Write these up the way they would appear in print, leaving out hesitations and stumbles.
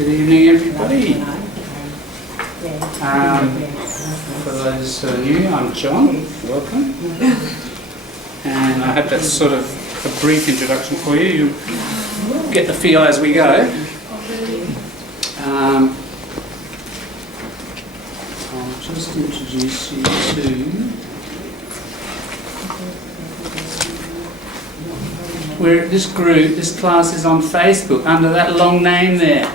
Good evening, everybody. For those who are new, I'm John. Welcome. And I hope that's sort of a brief introduction for you. You get the feel as we go. I'll just introduce you to... This class is on Facebook under that long name there,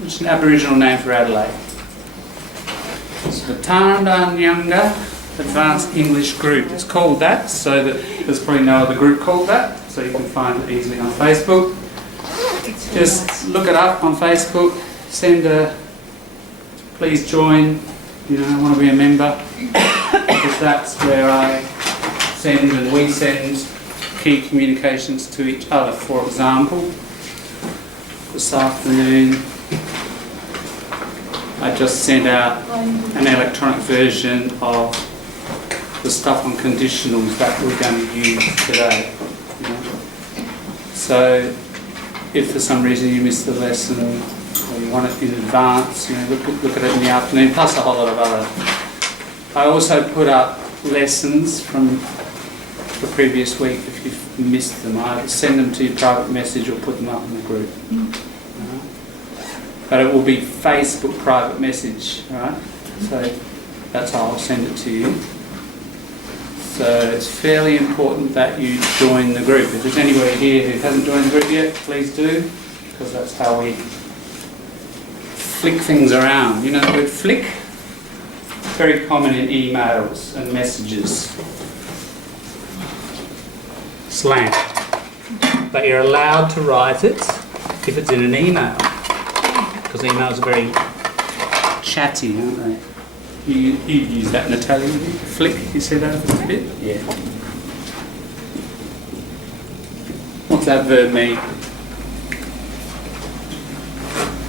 which is an Aboriginal name for Adelaide. It's the Tarndanyanga Advanced English Group. It's called that, so that there's probably no other group called that, so you can find it easily on Facebook. Just look it up on Facebook, send a please join, I want to be a member, because that's where I send and we send key communications to each other. For example, this afternoon I just sent out an electronic version of the stuff on conditionals that we're going to use today. So if for some reason you missed the lesson or you want it in advance, look at it in the afternoon, plus a whole lot of other. I also put up lessons from the previous week. If you've missed them, I send them to your private message or put them up in the group. But it will be Facebook private message, right? So that's how I'll send it to you. So it's fairly important that you join the group. If there's anybody here who hasn't joined the group yet, please do, because that's how we flick things around. You know the word flick? Very common in emails and messages. Slang. But you're allowed to write it if it's in an email, because emails are very chatty, aren't they? You use that in Italian, flick, you see that a bit? Yeah. What's that verb mean?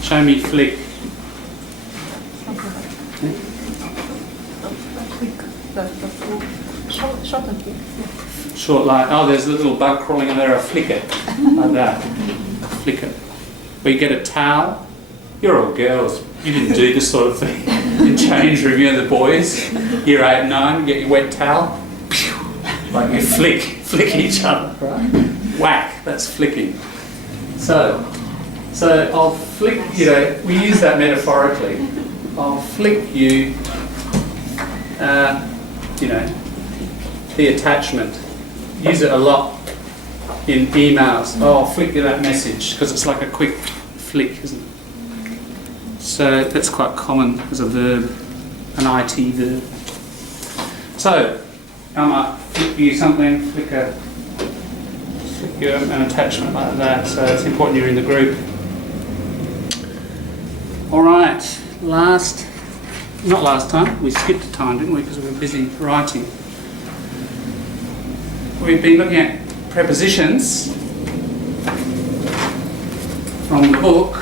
Show me flick. Short like, there's a little bug crawling in there, a flicker, like that, a flicker. Or you get a towel. You're all girls, you didn't do this sort of thing. In change room, the boys, year 8 and 9, get your wet towel, like you flick each other, right? Whack, that's flicking. So I'll flick, we use that metaphorically. I'll flick you, the attachment. Use it a lot in emails. I'll flick you that message, because it's like a quick flick, isn't it? So that's quite common as a verb, an IT verb. So I might flick you something, flick you an attachment like that. So it's important you're in the group. All right, not last time, we skipped a time, didn't we, because we were busy writing. We've been looking at prepositions from the book.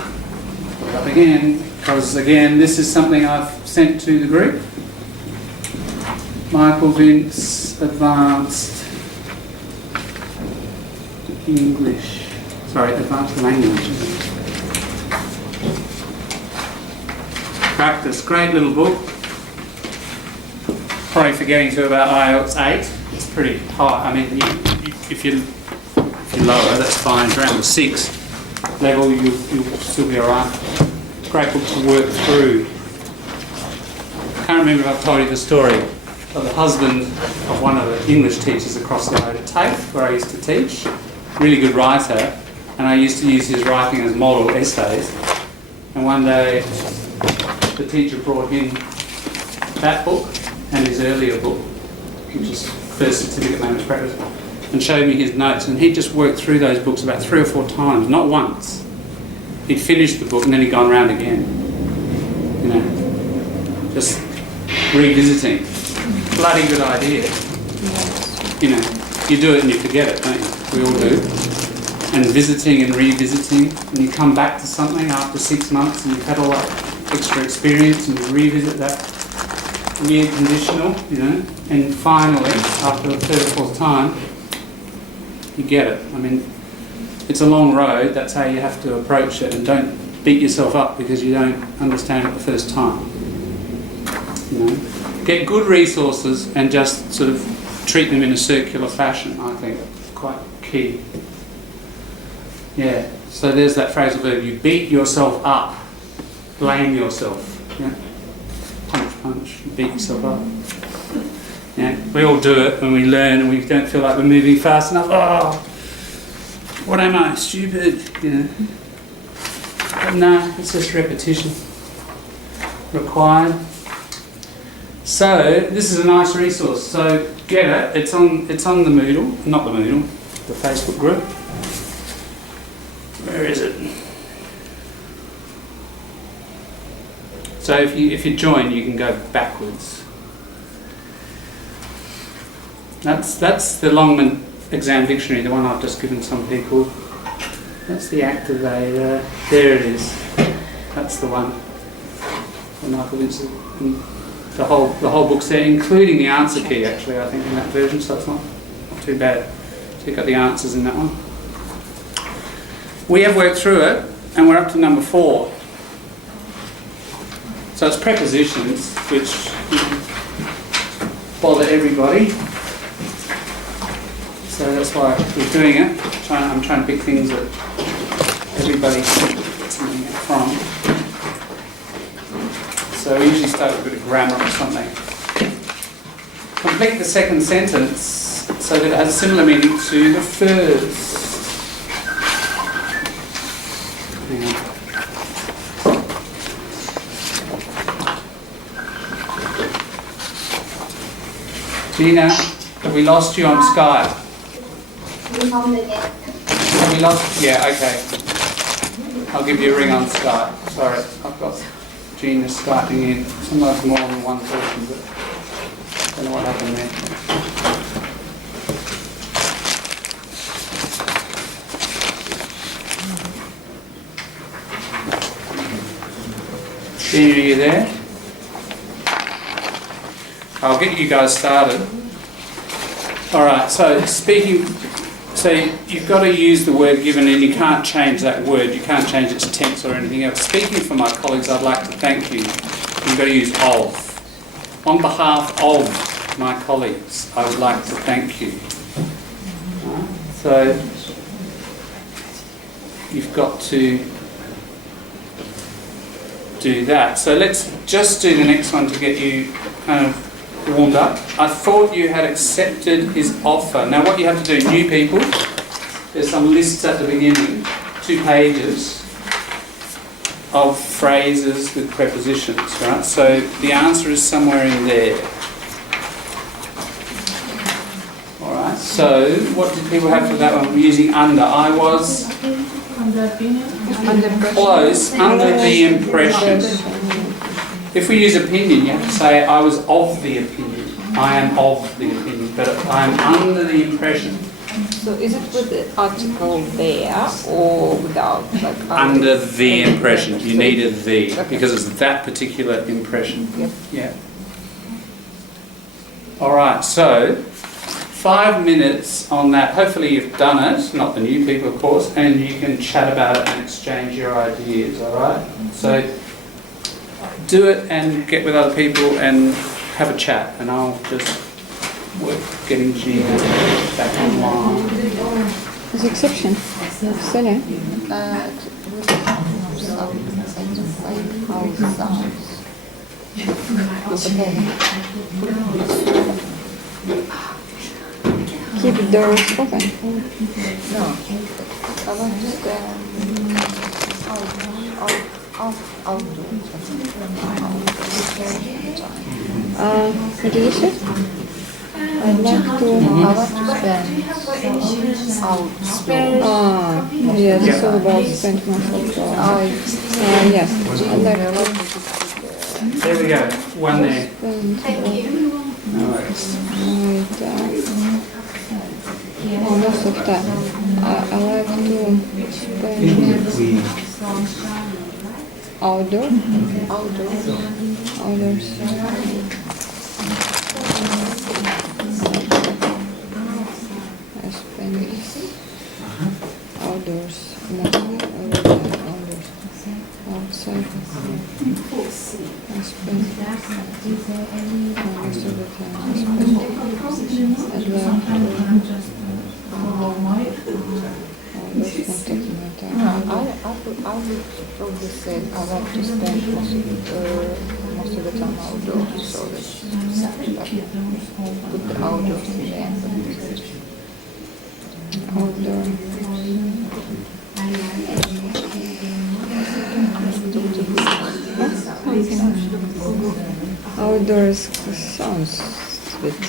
Put it up again, because again, this is something I've sent to the group. Michael Vince, Advanced English. Sorry, Advanced Language. Practice, great little book. Probably for getting to about IELTS 8. It's pretty high. I mean, if you're lower, that's fine. Around the 6 level, you'll still be alright. Great book to work through. I can't remember if I've told you the story of the husband of one of the English teachers across the road at TAFE, where I used to teach. Really good writer, and I used to use his writing as model essays. And one day, the teacher brought in that book and his earlier book, which is First Certificate Language Practice, and showed me his notes, and he just worked through those books about 3 or 4 times, not once. He'd finished the book and then he'd gone round again. Just revisiting. Bloody good idea. You do it and you forget it, don't you? We all do. And visiting and revisiting, and you come back to something after 6 months and you've had all that extra experience and you revisit that weird conditional, and finally, after the 3rd or 4th time, you get it. I mean, it's a long road, that's how you have to approach it, and don't beat yourself up because you don't understand it the first time. You know? Get good resources and just sort of treat them in a circular fashion, I think. Quite key. Yeah, so there's that phrasal verb. You beat yourself up. Blame yourself. Yeah? Punch, you beat yourself up. Yeah, we all do it when we learn and we don't feel like we're moving fast enough. Oh, what am I, stupid? You know. But no, it's just repetition required. So this is a nice resource. So get it. It's on the Moodle, not the Moodle, the Facebook group. Where is it? So if you join, you can go backwards. That's the Longman Exam Dictionary, the one I've just given some people. That's the activator. There it is. That's the one. And the whole book's there, including the answer key. Actually, I think in that version, so it's not too bad. So you've got the answers in that one. We have worked through it, and we're up to number 4. So it's prepositions, which bother everybody. So that's why we're doing it. I'm trying to pick things that everybody gets something from. So we usually start with a bit of grammar or something. Complete the second sentence so that it has a similar meaning to the first. Hang on. Gina, have we lost you on Skype? Have we lost? Yeah, okay. I'll give you a ring on Skype. Sorry, I've got Gina Skyping in. Sometimes more than one person, but I don't know what happened there. Gina, are you there? I'll get you guys started. Alright, so you've got to use the word given and you can't change that word. You can't change its tense or anything else. Speaking for my colleagues, I'd like to thank you. You've got to use of. On behalf of my colleagues, I would like to thank you. So you've got to do that. So let's just do the next one to get you kind of warmed up. I thought you had accepted his offer. Now what you have to do, new people, there's some lists at the beginning, 2 pages of phrases with prepositions, right? So the answer is somewhere in there. Alright, so what did people have for that one? We're using under. I was close, under the impression. If we use opinion, you have to say, I was of the opinion. I am of the opinion, but I am under the impression. So is it with the article there or without? Like under the impression. You need a the, because it's that particular impression. Yep. Yeah. Alright, so 5 minutes on that. Hopefully you've done it, not the new people of course, and you can chat about it and exchange your ideas, alright? So do it and get with other people and have a chat, and I'll just work getting Gina back online. З exception. Все. Keep the doors open. No. I want to I'll do it. What did you say? I'd like to... Yes, it's all about spend myself. Yes, I'd like to... There we go, one there. Thank you. No worries. Most of that. I like to spend outdoors. I spend outdoors. Outdoors. outside. I spend most of the time I spend at work. That's not taking my time. No, I would probably say I like to spend most of the time outdoors, so that's put the outdoors in the end of the session. Outdoor. Outdoors sounds a bit.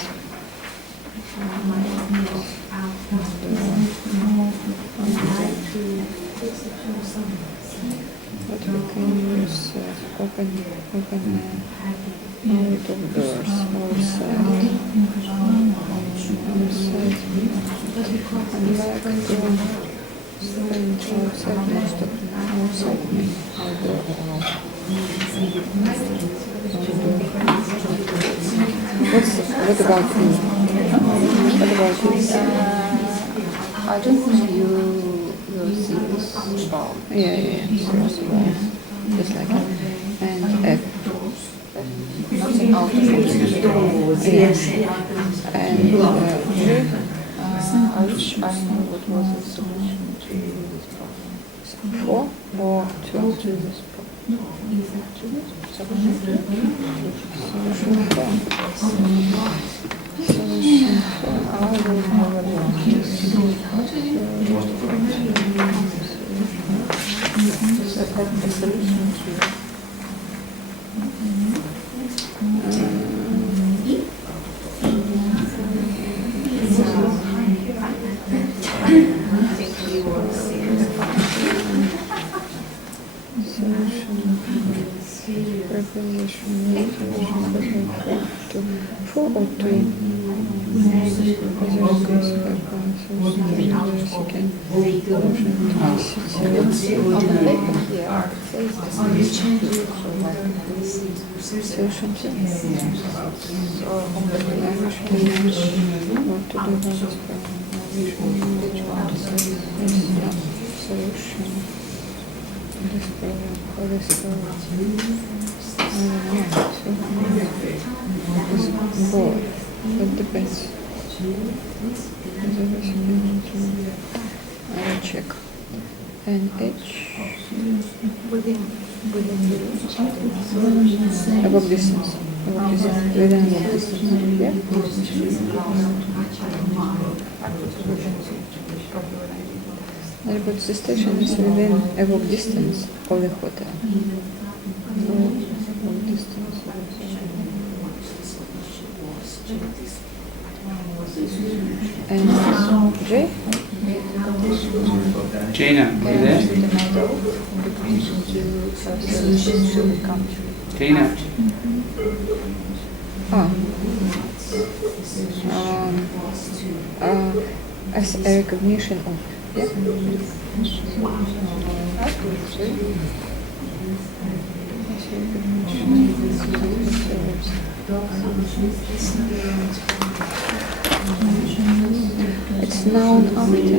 But we can use open out of doors, outside. I'd like to spend outside most of outside me. Outdoor. What about you? What about you? I don't think you will see this ball. Yeah. Seriously. Just like that. And F. Nothing out of the Yes. And G. I wish I knew what was the solution to this problem. 4 or 2? To this problem. Solution 4. I will never know. So a solution to Preposition 4 or 2? Solution 2. What to do about this solution. This problem for this problem. I don't know. Both. It depends. I will check. And H. within Above distance. Within above distance. Yeah? But the station is within above distance of the hotel. Above distance. And J? Gina, you there? Gina. As a recognition of, yeah? It's noun after.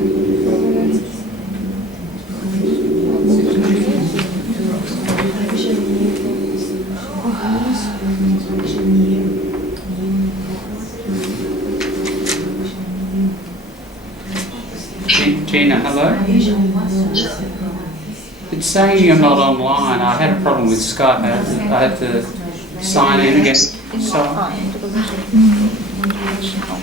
Gina, hello? It's saying you're not online. I had a problem with Skype. I had to sign in again. So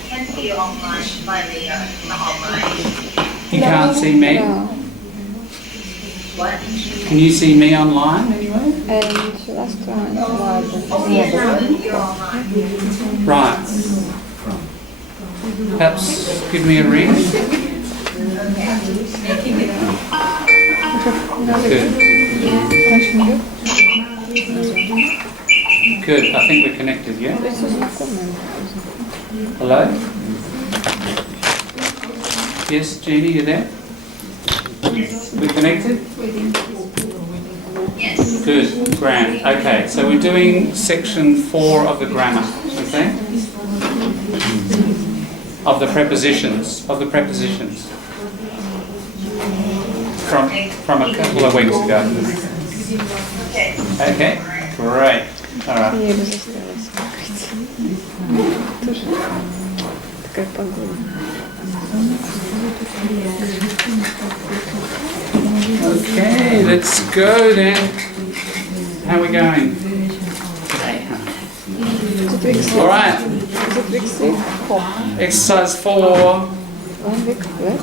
Can see you online, slightly not online. you can't see me? No. What? Can you see me online anyway? And last one. Oh, yes, you're online. Right. Perhaps give me a ring. Good. Good. I think we're connected, yeah? This is not common. Hello? Yes, Jeannie, you there? We're connected? Yes. Good. Grand. Okay, so we're doing section 4 of the grammar, okay? Of the prepositions. From a couple of weeks ago. Okay. Okay, great. All right. Я бы заставила смотреть. Тоже такая погода. Okay, let's go then. How are we going today? Is it week 6? All right. Is it week 6? Exercise 4. 1 week left.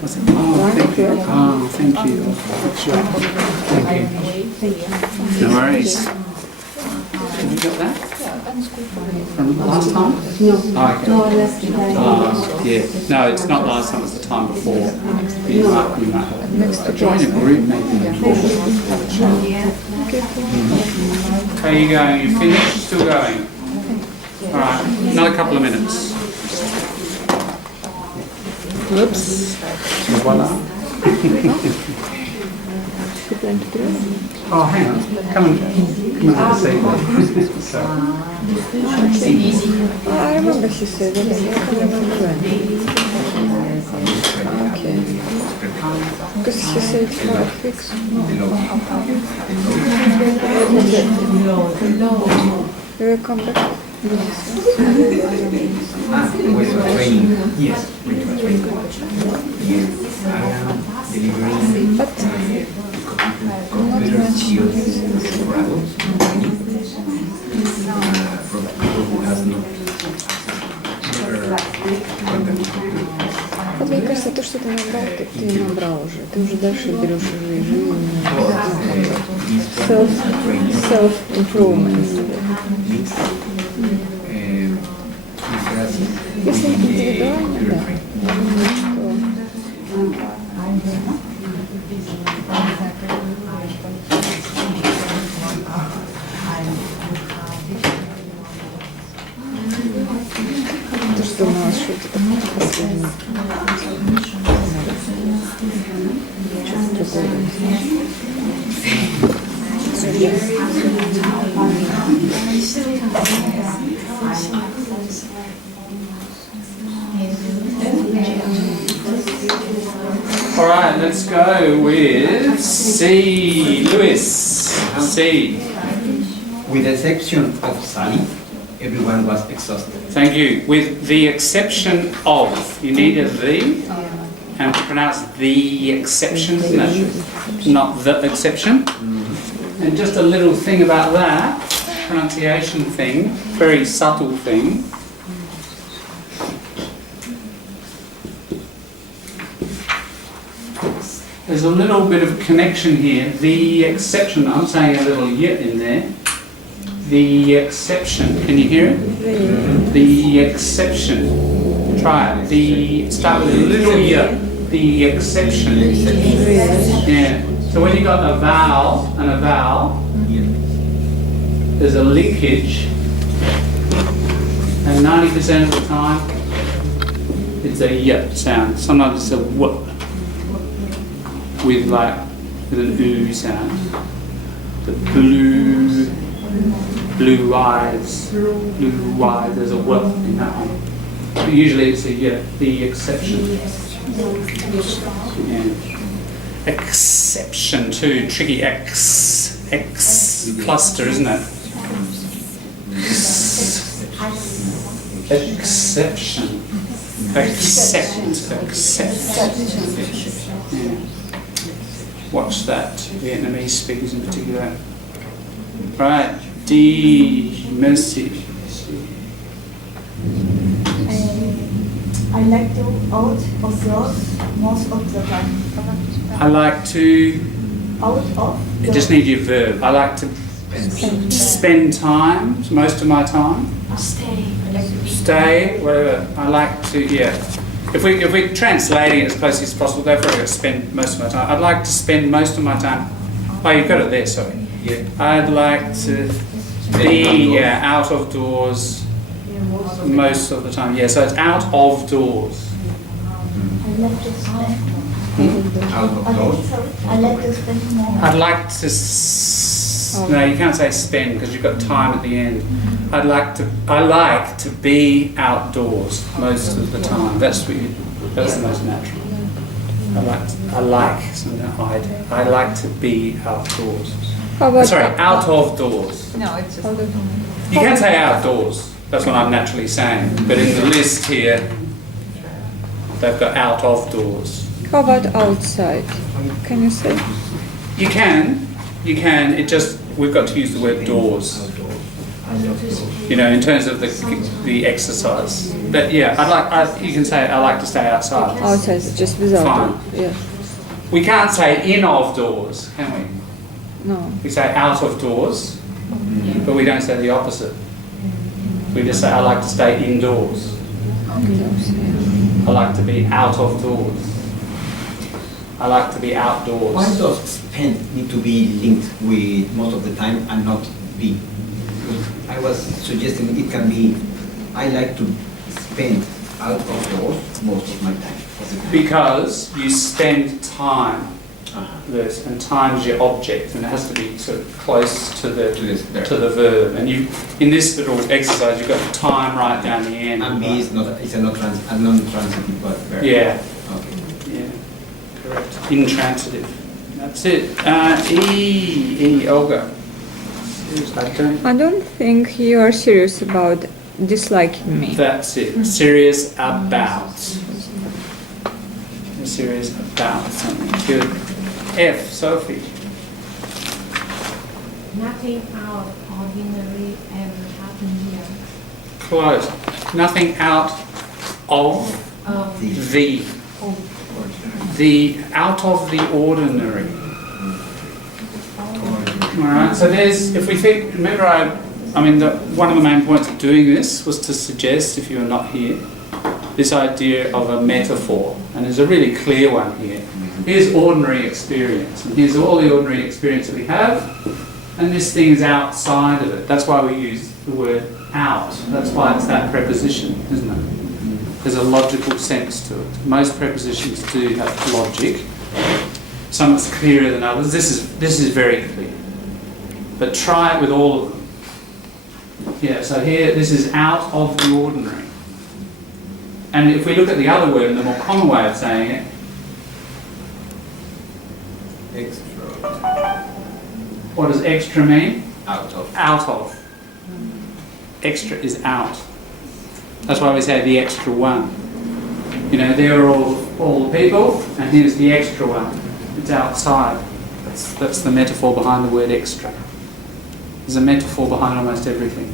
What's it? Oh, thank you. Oh, thank you. Sure. Thank you. No worries. Have you got that? From last time? No. Oh, okay. Yeah. No, it's not last time, it's the time before. You might have join a group maybe. How are you going? You finished? Still going? Alright, another couple of minutes. Whoops. Voila. You plan to do it? Oh, hang on. Come and have a seat. So. I remember he said it. I can't remember when. Okay. Because he said 5 weeks. We will come back. Training. Yes, training. Delivering But not much skills for adults, from people who has not never contacted. вот мне кажется, то, что ты набрал, ты набрал уже. Ты уже дальше берешь уже и self-improvement. Если индивидуально, да. Я думаю, что ты что думала, что это последний? Что-то All right, let's go with C. Lewis. C. With the exception of Sally, everyone was exhausted. Thank you. With the exception of, you need a the, and pronounce the exception, no, not the exception. And just a little thing about that, pronunciation thing, very subtle thing. There's a little bit of connection here. The exception, I'm saying a little yet in there. The exception, can you hear it? The exception. Try it. The, start with a little yet. The exception. Yeah. So when you've got a vowel and a vowel, there's a linkage. And 90% of the time, it's a y sound. Sometimes it's a w. With an oo sound. The blue eyes, there's a w in that one. But usually it's a yeah, the exception. Yeah. Exception too, tricky X cluster, isn't it? Exception. Accept. Yeah. Watch that, Vietnamese speakers in particular. Right, D, Mercy. I like to out of doors most of the time. I like to, Out of it just needs your verb. I like to spend time, most of my time. Stay, whatever. I like to, yeah. If we're translating it as closely as possible, go for it, spend most of my time. I'd like to spend most of my time. Oh, you've got it there, sorry. Yeah. I'd like to be out of doors most of the time. Yeah, so it's out of doors. I like to spend. Out of doors. I like to spend more. I'd like to. No, you can't say spend because you've got time at the end. I like to be outdoors most of the time. That's the most natural. I like. So I like to be outdoors. How about Sorry, out of doors. No, it's just. Hold on. You can say outdoors. That's what I'm naturally saying. But in the list here, they've got out of doors. How about outside? Can you say? You can. It just, we've got to use the word doors. You know, in terms of the exercise. But yeah, you can say I like to stay outside. Outside, just without. Fine. Yeah. We can't say in of doors, can we? No. We say out of doors, but we don't say the opposite. We just say I like to stay indoors. Indoors, yeah. I like to be out of doors. I like to be outdoors. Why does spend need to be linked with most of the time and not be? I was suggesting it can be, I like to spend out of doors most of my time. Because you spend time, Uh-huh. and time is your object, and it has to be sort of close to the there. to the verb. And you, in this little exercise, you've got time right down the end. And be is not, it's a non-transitive verb. Yeah. Okay. Yeah, correct. Intransitive. That's it. Olga. I don't think you are serious about disliking me. That's it. Serious about. You're serious about something. Good. F, Sophie. Nothing out of ordinary ever happened here. Close. Nothing out of the out of the ordinary. All right. So there's, if we think, remember, one of the main points of doing this was to suggest, if you are not here, this idea of a metaphor, and there's a really clear one here. Here's ordinary experience, and here's all the ordinary experience that we have, and this thing is outside of it. That's why we use the word out. That's why it's that preposition, isn't it? There's a logical sense to it. Most prepositions do have logic. Some that's clearer than others. This is very clear. But try it with all of them. Yeah, so here, this is out of the ordinary. And if we look at the other word, and the more common way of saying it, Extra. what does extra mean? Out of. Out of. Extra is out. That's why we say the extra one. You know, there are all the people, and here's the extra one. It's outside. That's the metaphor behind the word extra. There's a metaphor behind almost everything.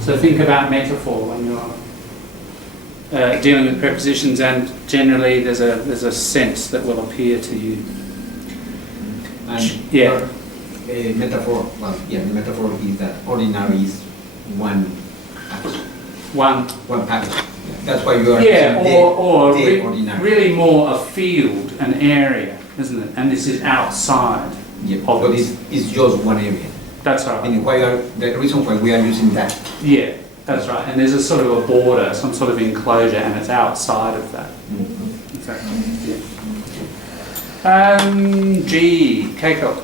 So think about metaphor when you're dealing with prepositions, and generally there's a sense that will appear to you. And Yeah. Metaphor, the metaphor is that ordinary is one action, One. one package. That's why you are Yeah, or the ordinary. really more a field, an area, isn't it? And this is outside. Yeah, of but it. it's just one area. That's right. And the reason why we are using that. Yeah, that's right. And there's a sort of a border, some sort of enclosure, and it's outside of that. Exactly. Yeah. G, Keiko.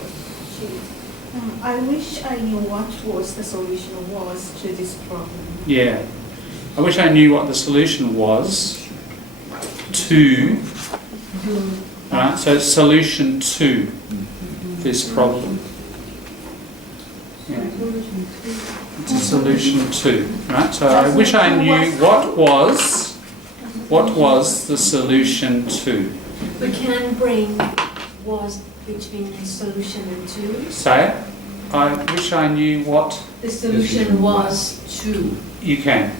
I wish I knew what was the solution was to this problem. Yeah. I wish I knew what the solution was to. Right. So solution to this problem. Yeah. It's a solution to, right? So I wish I knew what was the solution to. We can bring was between the solution and to. Say it. I wish I knew what The solution was to. you can.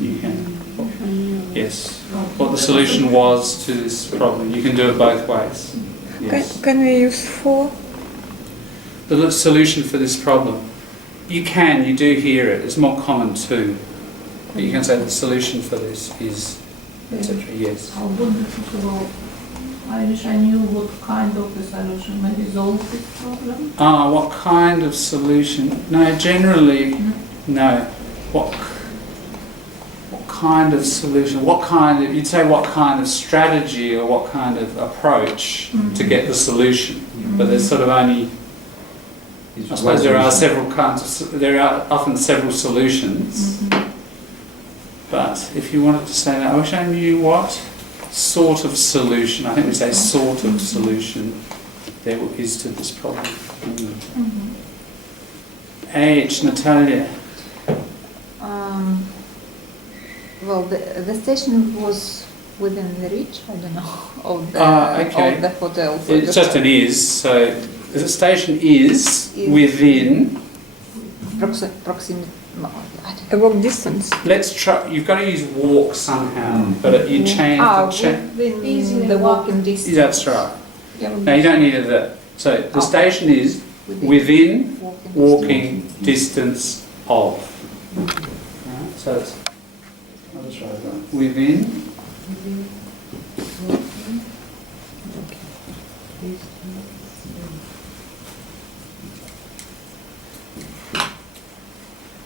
You can. Yes. What the solution was to this problem. You can do it both ways. Yes. Can we use for? The solution for this problem. You do hear it. It's more common too. But you can say the solution for this is, etc. Yes. How wonderful. I wish I knew what kind of the solution may resolve this problem. What kind of solution? No, generally, no. What kind of solution? You'd say what kind of strategy or what kind of approach to get the solution. But there's sort of only, I suppose there are often several solutions. But if you wanted to say that, I wish I knew what sort of solution. I think we say sort of solution there is to this problem. H, Natalia. Well, the station was within the reach, I don't know, of the, Okay. of the hotel. So It's just an is, so the station is within. Proximity. A walk distance. Let's try. You've got to use walk somehow, but you change Within the walking distance. That's right. Yeah, Now you don't need a the. So the station is within walking distance of. Right, so it's. I'll just write that. Within.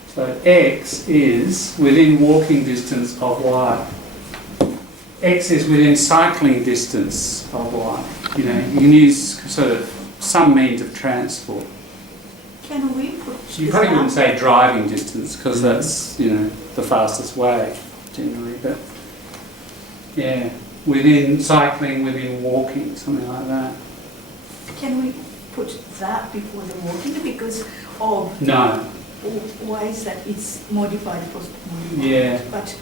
So X is within walking distance of Y. X is within cycling distance of Y. You know, you can use sort of some means of transport. Can we put You probably wouldn't say driving distance because that's, you know, the fastest way generally, but yeah, within cycling, within walking, something like that. Can we put that before the walking because of No. why is that it's modified for Yeah. but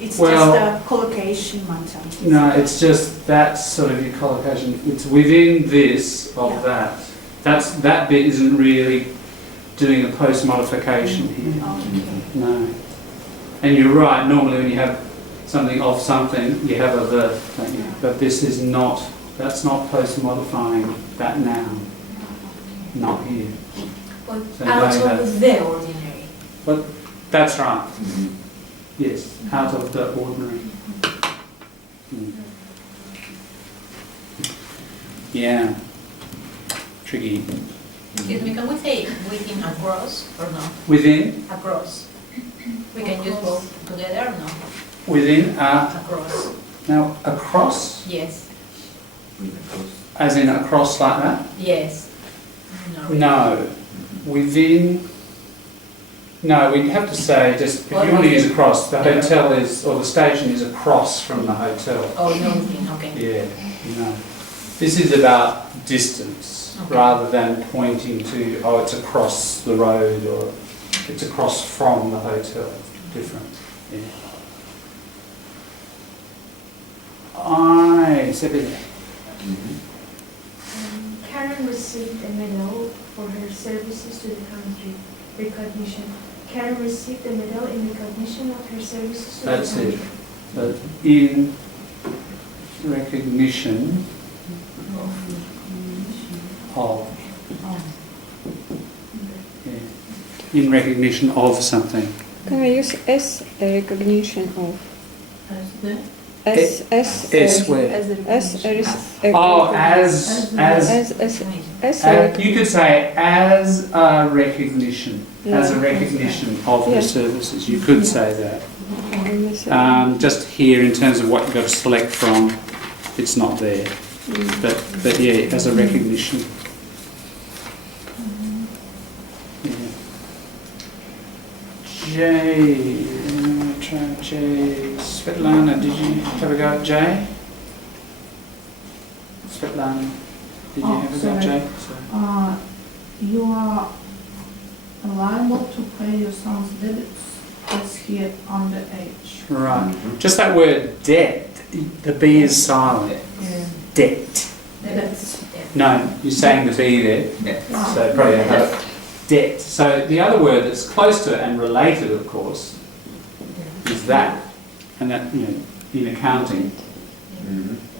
it's Well, just a collocation matter. No, it's just that sort of your collocation. It's within this of Yeah. that. That bit isn't really doing a post modification here. Okay. No. And you're right. Normally, when you have something of something, you have a verb, don't you? But this is not. That's not post modifying that noun. Not here. But So out like that. of the ordinary. But that's right. Yes, out of the ordinary. Yeah. Tricky. Excuse me, can we say within across or no? Within, Across. We can use both together or no? within, Across. now across, Yes. as in across like that? Yes. No. No. Within, no, we'd have to say just, if you want to use across, the hotel is, or the station is across from the hotel. Oh, no within, okay. Yeah, no. This is about distance Okay. rather than pointing to, oh, it's across the road or it's across from the hotel. Different. Yeah. Sept. Karen received a medal for her services to the country. Recognition. Karen received a medal in recognition of her services to That's the it. country. So in recognition of. Yeah. In recognition of something. Can I use as a recognition of? As the S where? As a Oh, as a you could say as a recognition, as a Yeah. recognition of Yeah. the services. You could say that. Just here, in terms of what you've got to select from, it's not there. But yeah, as a recognition. Yeah. J. Try J. Svetlana, did you have a go at J? Svetlana, did you Oh, have a go at sorry. J? Sorry. You are liable to pay your son's debts as here on the H. Right. Just that word debt, the B is silent. Yeah. Debt. Debts. No, you're saying the B there. Ah. So probably have debt. So the other word that's close to it and related, of course, is that. And that, you know, in accounting,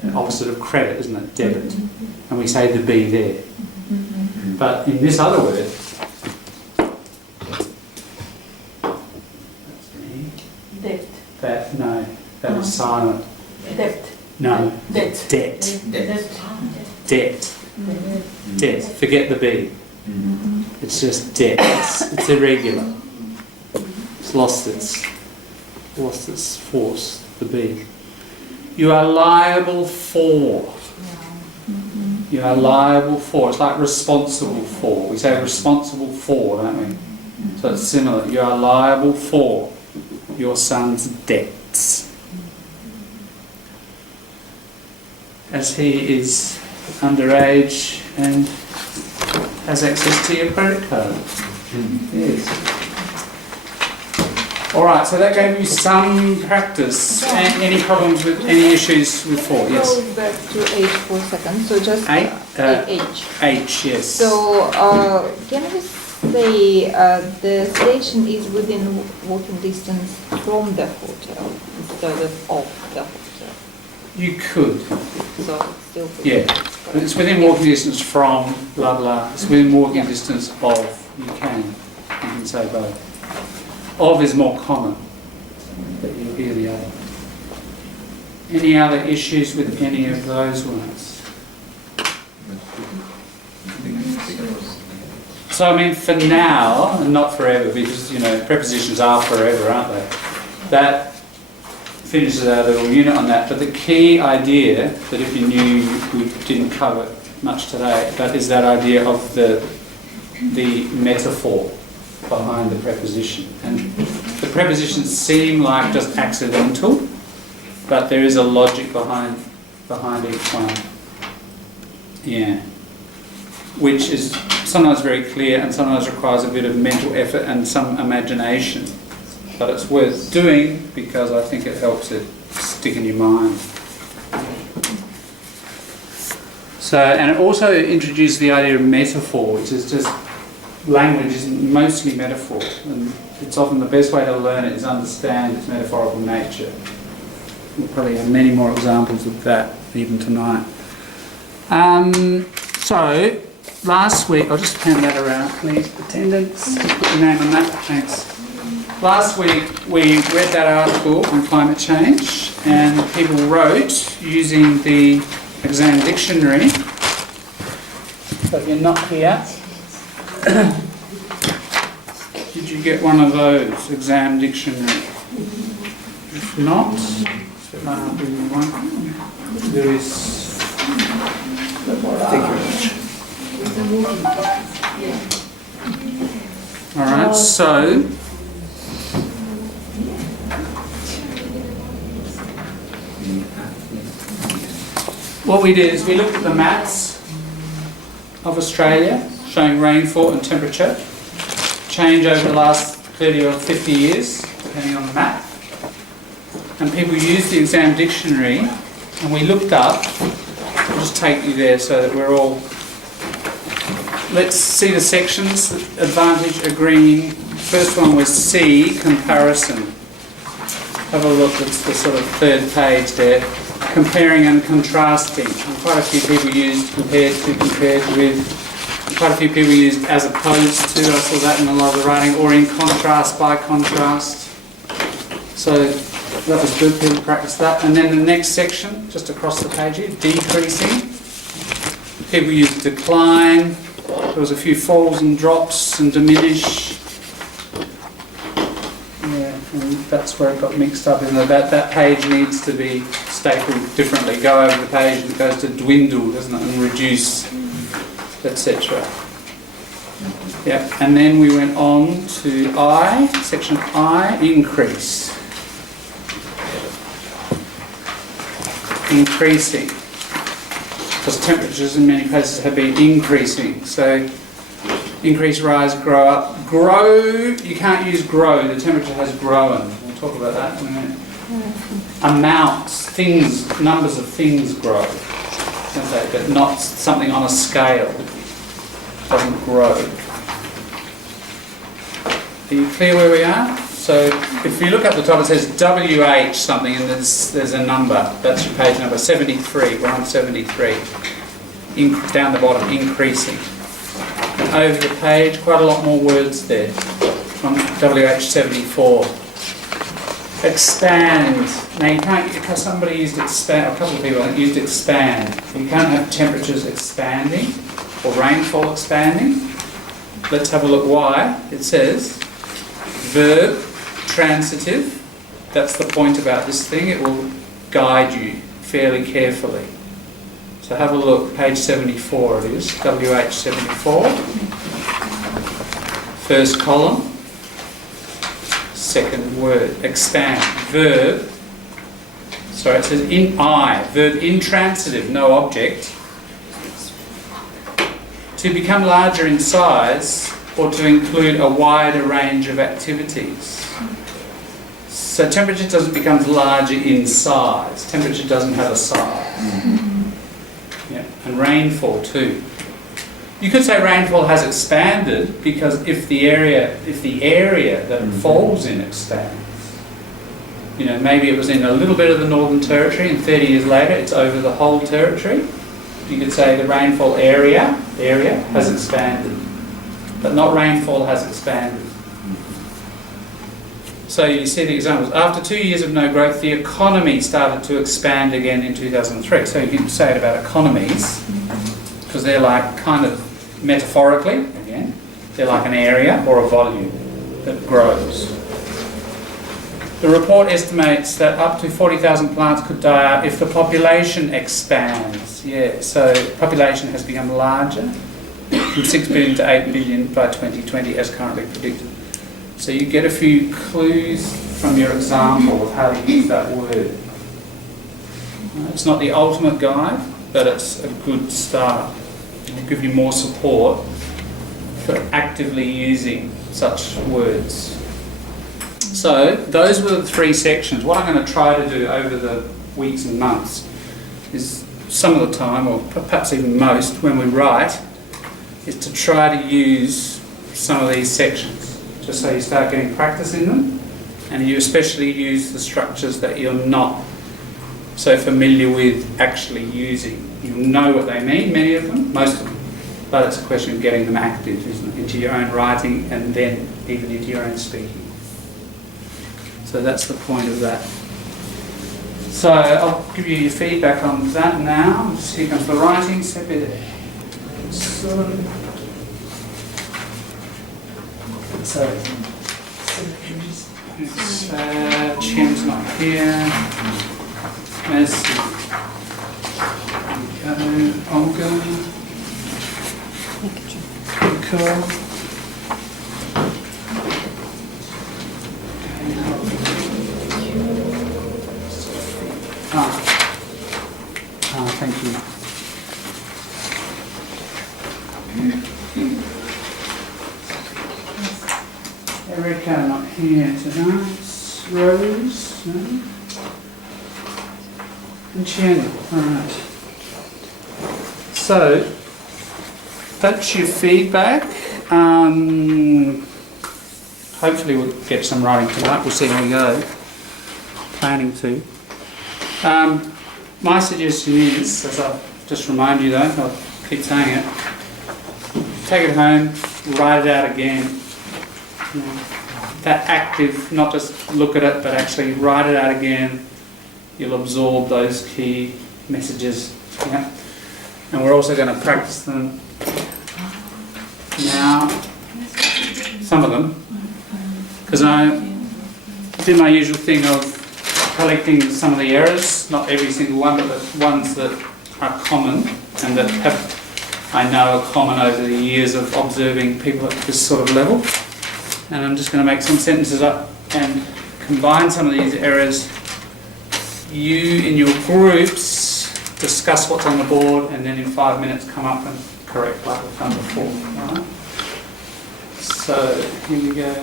an opposite of credit, isn't it? Debit. And we say the B there. But in this other word, that's me. Debt. That, no, that was silent. Debt. No, Debt. debt. Debt. Debt. Debt. Forget the B. It's just debt. It's irregular. It's lost its force, the B. You are liable for. You are liable for. It's like responsible for. We say responsible for, don't we? So it's similar. You are liable for your son's debts. As he is underage and has access to your credit card. Yes. All right, so that gave you some practice. And any problems with any issues with 4? Yes. Go back to H for a second. So just H. H, yes. So can we say the station is within walking distance from the hotel instead of the hotel? You could. So it's still Yeah. But it's within walking distance from blah blah. It's within walking distance of. You can say both. Of is more common, but you'll hear the other. Any other issues with any of those ones? So I mean, for now, and not forever, because prepositions are forever, aren't they? That finishes our little unit on that. But the key idea that if you knew we didn't cover much today, that is that idea of the metaphor behind the preposition. And the prepositions seem like just accidental, but there is a logic behind each one. Yeah. Which is sometimes very clear and sometimes requires a bit of mental effort and some imagination. But it's worth doing because I think it helps it stick in your mind. So, and it also introduced the idea of metaphor, which is just language is mostly metaphor, and it's often the best way to learn it is understand its metaphorical nature. We'll probably have many more examples of that even tonight. So, last week, I'll just hand that around, please. Attendance, put your name on that, thanks. Last week we read that article on climate change, and people wrote using the exam dictionary. So if you're not here, did you get one of those, exam dictionary? If not, there is... Thank you. Alright, so... what we did is we looked at the maps of Australia, showing rainfall and temperature change over the last 30 or 50 years, depending on the map. And people used the exam dictionary, and we looked up, I'll just take you there so that we're all... Let's see the sections, advantage, agreeing. First one was C, comparison. Have a look, it's the sort of third page there. Comparing and contrasting. And quite a few people used compared with, quite a few people used as opposed to, I saw that in a lot of the writing, or in contrast, by contrast. So that was good, people practiced that. And then the next section, just across the page here, decreasing. People used decline. There was a few falls and drops and diminish. Yeah, and that's where it got mixed up, isn't it? That page needs to be stapled differently. Go over the page and it goes to dwindle, doesn't it? And reduce, etc. Yep, and then we went on to I, section I, increase. Increasing. Because temperatures in many places have been increasing. So increase, rise, grow up. Grow, you can't use grow, the temperature has grown. We'll talk about that in a minute. Amounts, things, numbers of things grow. Okay, but not something on a scale. Doesn't grow. Are you clear where we are? So if you look at the top, it says WH something, and there's a number. That's your page number, 73. We're on 73. Down the bottom, increasing. And over the page, quite a lot more words there. On WH 74. Expand. Now you can't, because somebody used expand, a couple of people used expand. You can't have temperatures expanding or rainfall expanding. Let's have a look why. It says verb, transitive. That's the point about this thing. It will guide you fairly carefully. So have a look, page 74 it is, WH 74. First column. Second word, expand. Verb, sorry, it says in I, verb intransitive, no object. to become larger in size or to include a wider range of activities. So temperature doesn't become larger in size. Temperature doesn't have a size. Yeah. And rainfall too. You could say rainfall has expanded because if the area that it falls in expands, you know, maybe it was in a little bit of the Northern Territory and 30 years later it's over the whole territory. You could say the rainfall area has expanded, but not rainfall has expanded. So you see the examples. After 2 years of no growth, the economy started to expand again in 2003. So you can say it about economies, because they're like kind of metaphorically, again, they're like an area or a volume that grows. The report estimates that up to 40,000 plants could die out if the population expands. Yeah, so population has become larger, from 6 billion to 8 billion by 2020 as currently predicted. So you get a few clues from your example of how to use that word. It's not the ultimate guide, but it's a good start. It'll give you more support for actively using such words. So those were the 3 sections. What I'm going to try to do over the weeks and months is some of the time, or perhaps even most, when we write, is to try to use some of these sections, just so you start getting practice in them, and you especially use the structures that you're not so familiar with actually using. You'll know what they mean, many of them, most of them, but it's a question of getting them active, isn't it, into your own writing and then even into your own speaking. So that's the point of that. So I'll give you your feedback on that now. Here comes the writing. Sept. So Chen's not here. Merci. Olga. Nicole. Thank you. Erica not here tonight. Rose, no? And Chen. Alright. So that's your feedback. Hopefully we'll get some writing tonight. We'll see how we go. Planning to. My suggestion is, as I'll just remind you though, I'll keep saying it, take it home, write it out again. You know, that active, not just look at it, but actually write it out again. You'll absorb those key messages. Yeah? And we're also going to practice them now, some of them, because I do my usual thing of collecting some of the errors, not every single one, but the ones that are common and that I know are common over the years of observing people at this sort of level. And I'm just going to make some sentences up and combine some of these errors. You, in your groups, discuss what's on the board and then in 5 minutes come up and correct like we've done before. All right? So, here we go.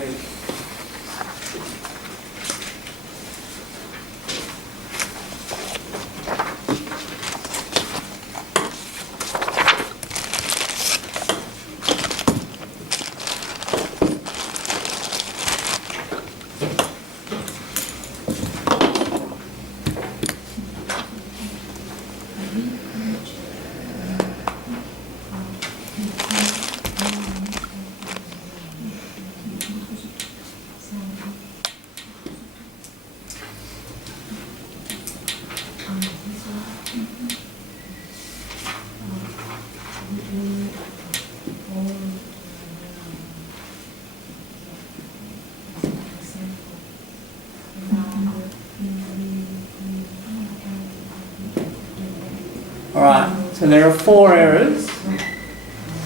Alright, so there are 4 errors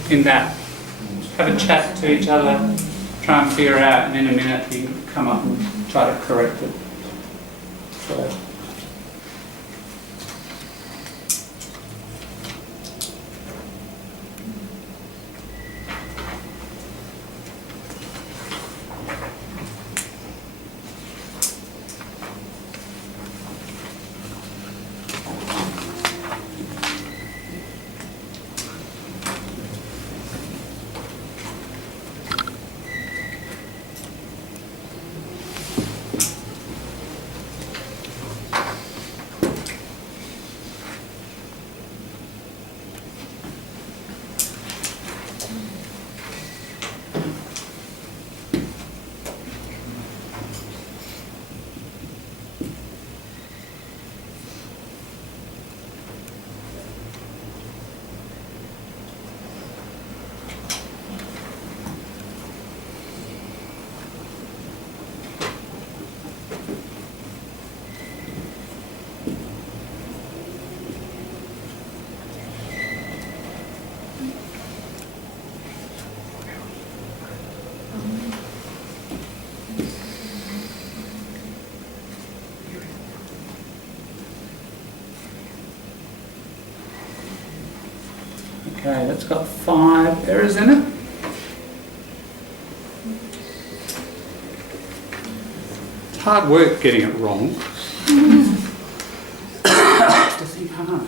in that. Have a chat to each other, try and figure out, and in a minute you can come up and try to correct it. So. Okay, that's got 5 errors in it. It's hard work getting it wrong. I have to think hard.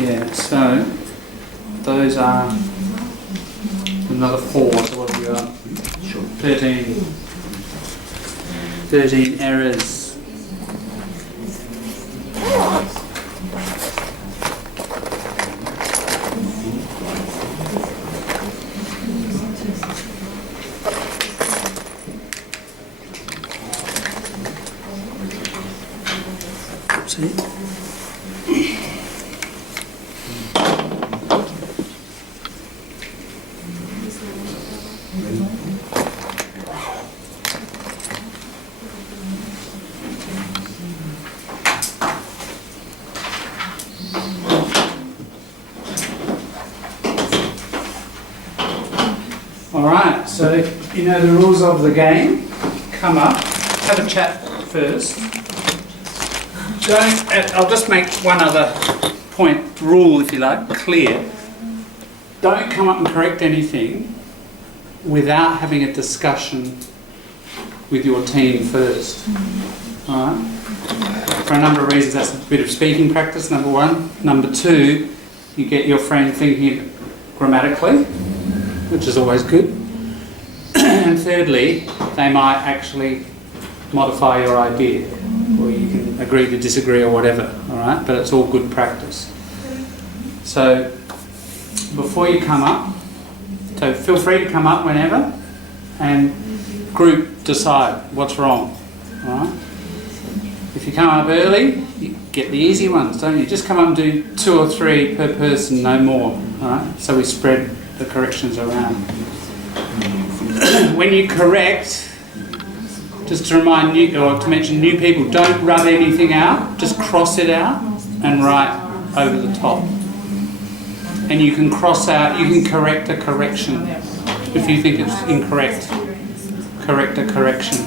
Yeah, so those are another 4, so what have we got? 13 errors. See? Alright, so you know the rules of the game. Come up, have a chat first. I'll just make one other point, rule if you like, clear. Don't come up and correct anything without having a discussion with your team first. Alright? For a number of reasons, that's a bit of speaking practice, number 1. Number 2, you get your friend thinking grammatically, which is always good. And thirdly, they might actually modify your idea, or you can agree to disagree or whatever, all right? But it's all good practice. So before you come up, so feel free to come up whenever, and group decide what's wrong, all right? If you come up early, you get the easy ones, don't you? Just come up and do 2 or 3 per person, no more, all right? So we spread the corrections around. When you correct, just to remind you, or to mention new people, don't rub anything out, just cross it out and write over the top. And you can cross out, you can correct a correction. If you think it's incorrect, correct a correction.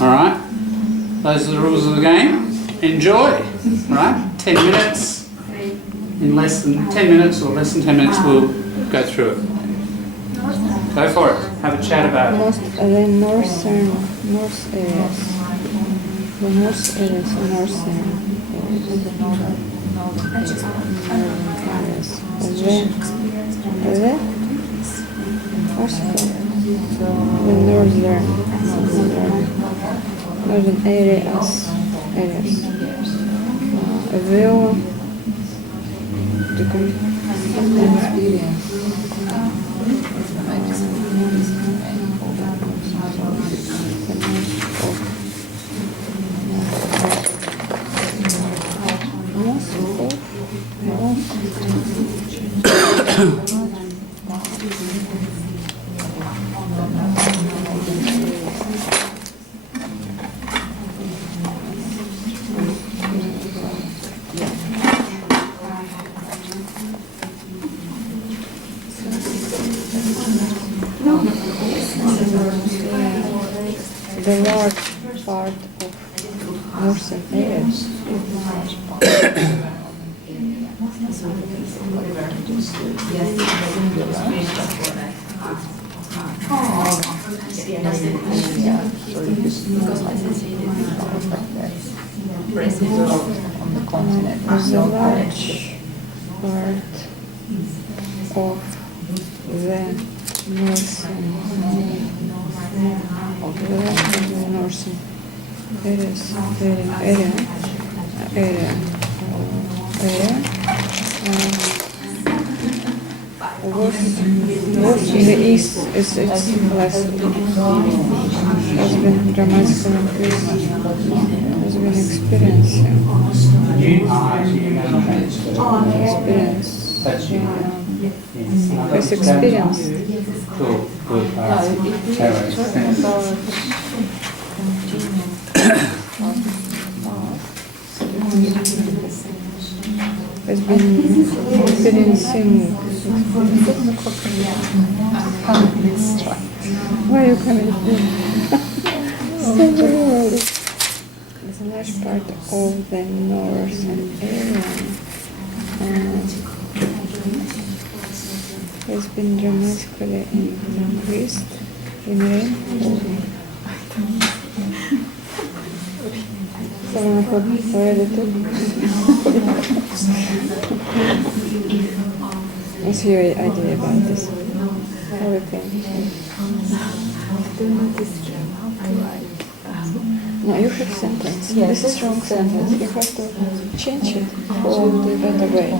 Alright? Those are the rules of the game. Enjoy. Right? 10 minutes. In less than 10 minutes or less than 10 minutes we'll go through it. Go for it. Have a chat about it. The north areas. The north areas, northern areas. The northern. northern areas. Will the the large part of northern areas. There's a large part of the northern areas, worse in the east it's less, has been dramatically increased, has been experiencing this experience. Cool, good. Has been experiencing. Why are you coming here? So very early. It's a large part of the northern area has been dramatically increased in rainfall. Someone already took. What's your idea about this? How you think? No, you have sentence. This is wrong sentence. You have to change it for the better way.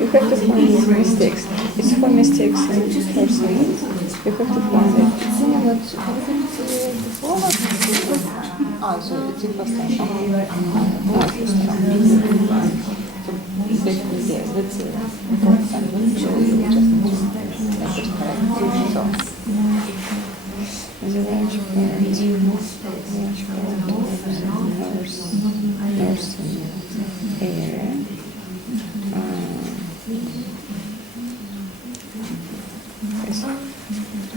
You have to find mistakes. It's for mistakes in the first sentence. You have to find it. So it's in first sentence. Basically, yes, that's the first sentence. So you just need to make it correct. So. There's a large part of the northern area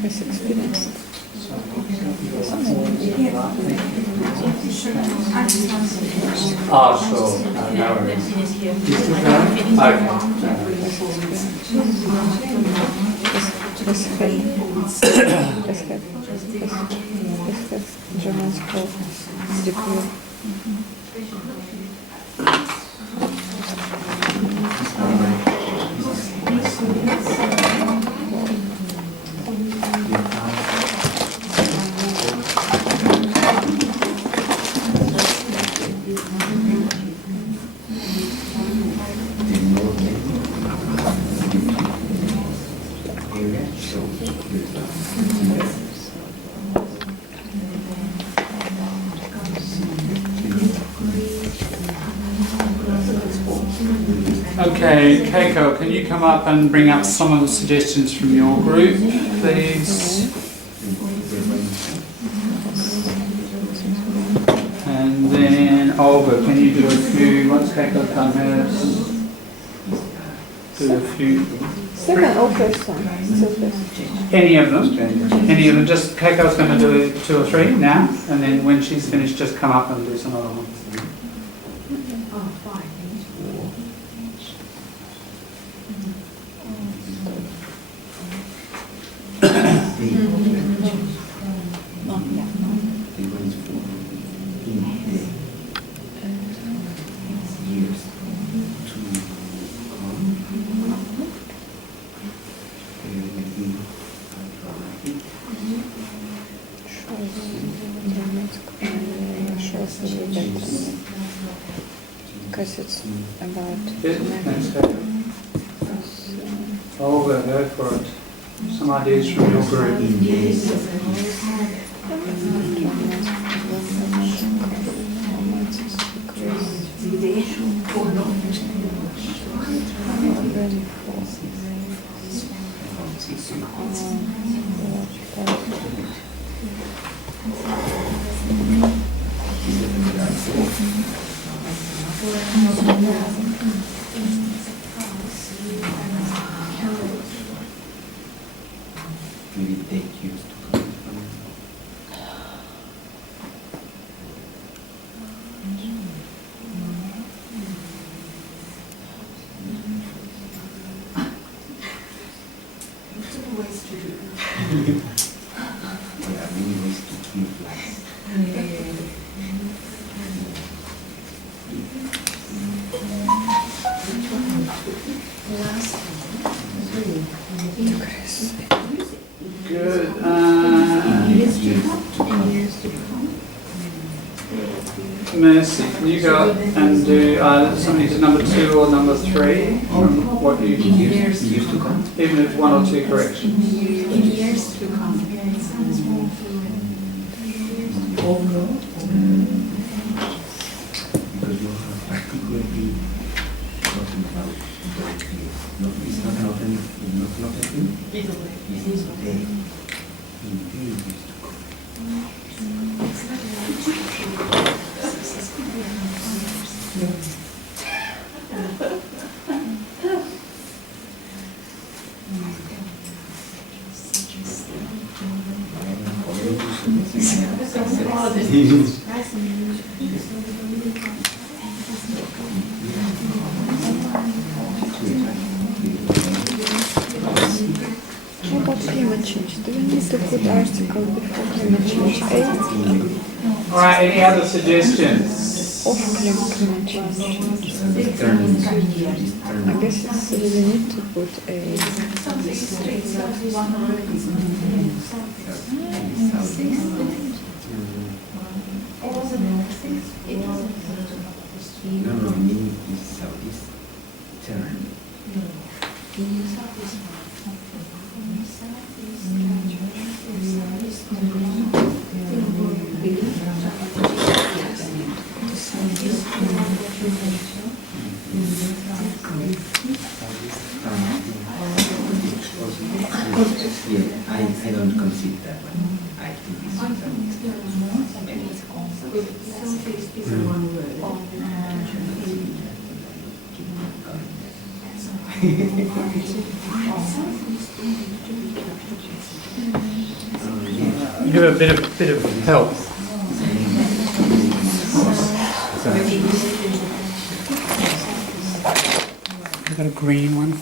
is experienced. Oh, sure. No worries. Okay, Keiko, can you come up and bring up some of the suggestions from your group, please? And then Olga, can you do a few, once Keiko's done hers, do a few? Second or first one? Any of them, just Keiko's going to do 2 or 3 now, and then when she's finished, just come up and do some other ones. Because it's about Oh, we'll go for it. Some ideas from your group. Maybe take used to come. There are many ways to kill flies. Good. Mercy, can you go and do something to number 2 or number 3 from what you Years to come. even if 1 or 2 corrections? In years to come. Because you are particularly talking about those years. No, it's not nothing. It's not nothing. It's today. In years to come. How about climate change? Do we need to put article before climate change? Alright, any other suggestions? Of climate change. I guess it's really need to put a... No, meaning is southeast turn. Yeah, I don't consider that one. I think it's Give a bit of help. I've got a green one.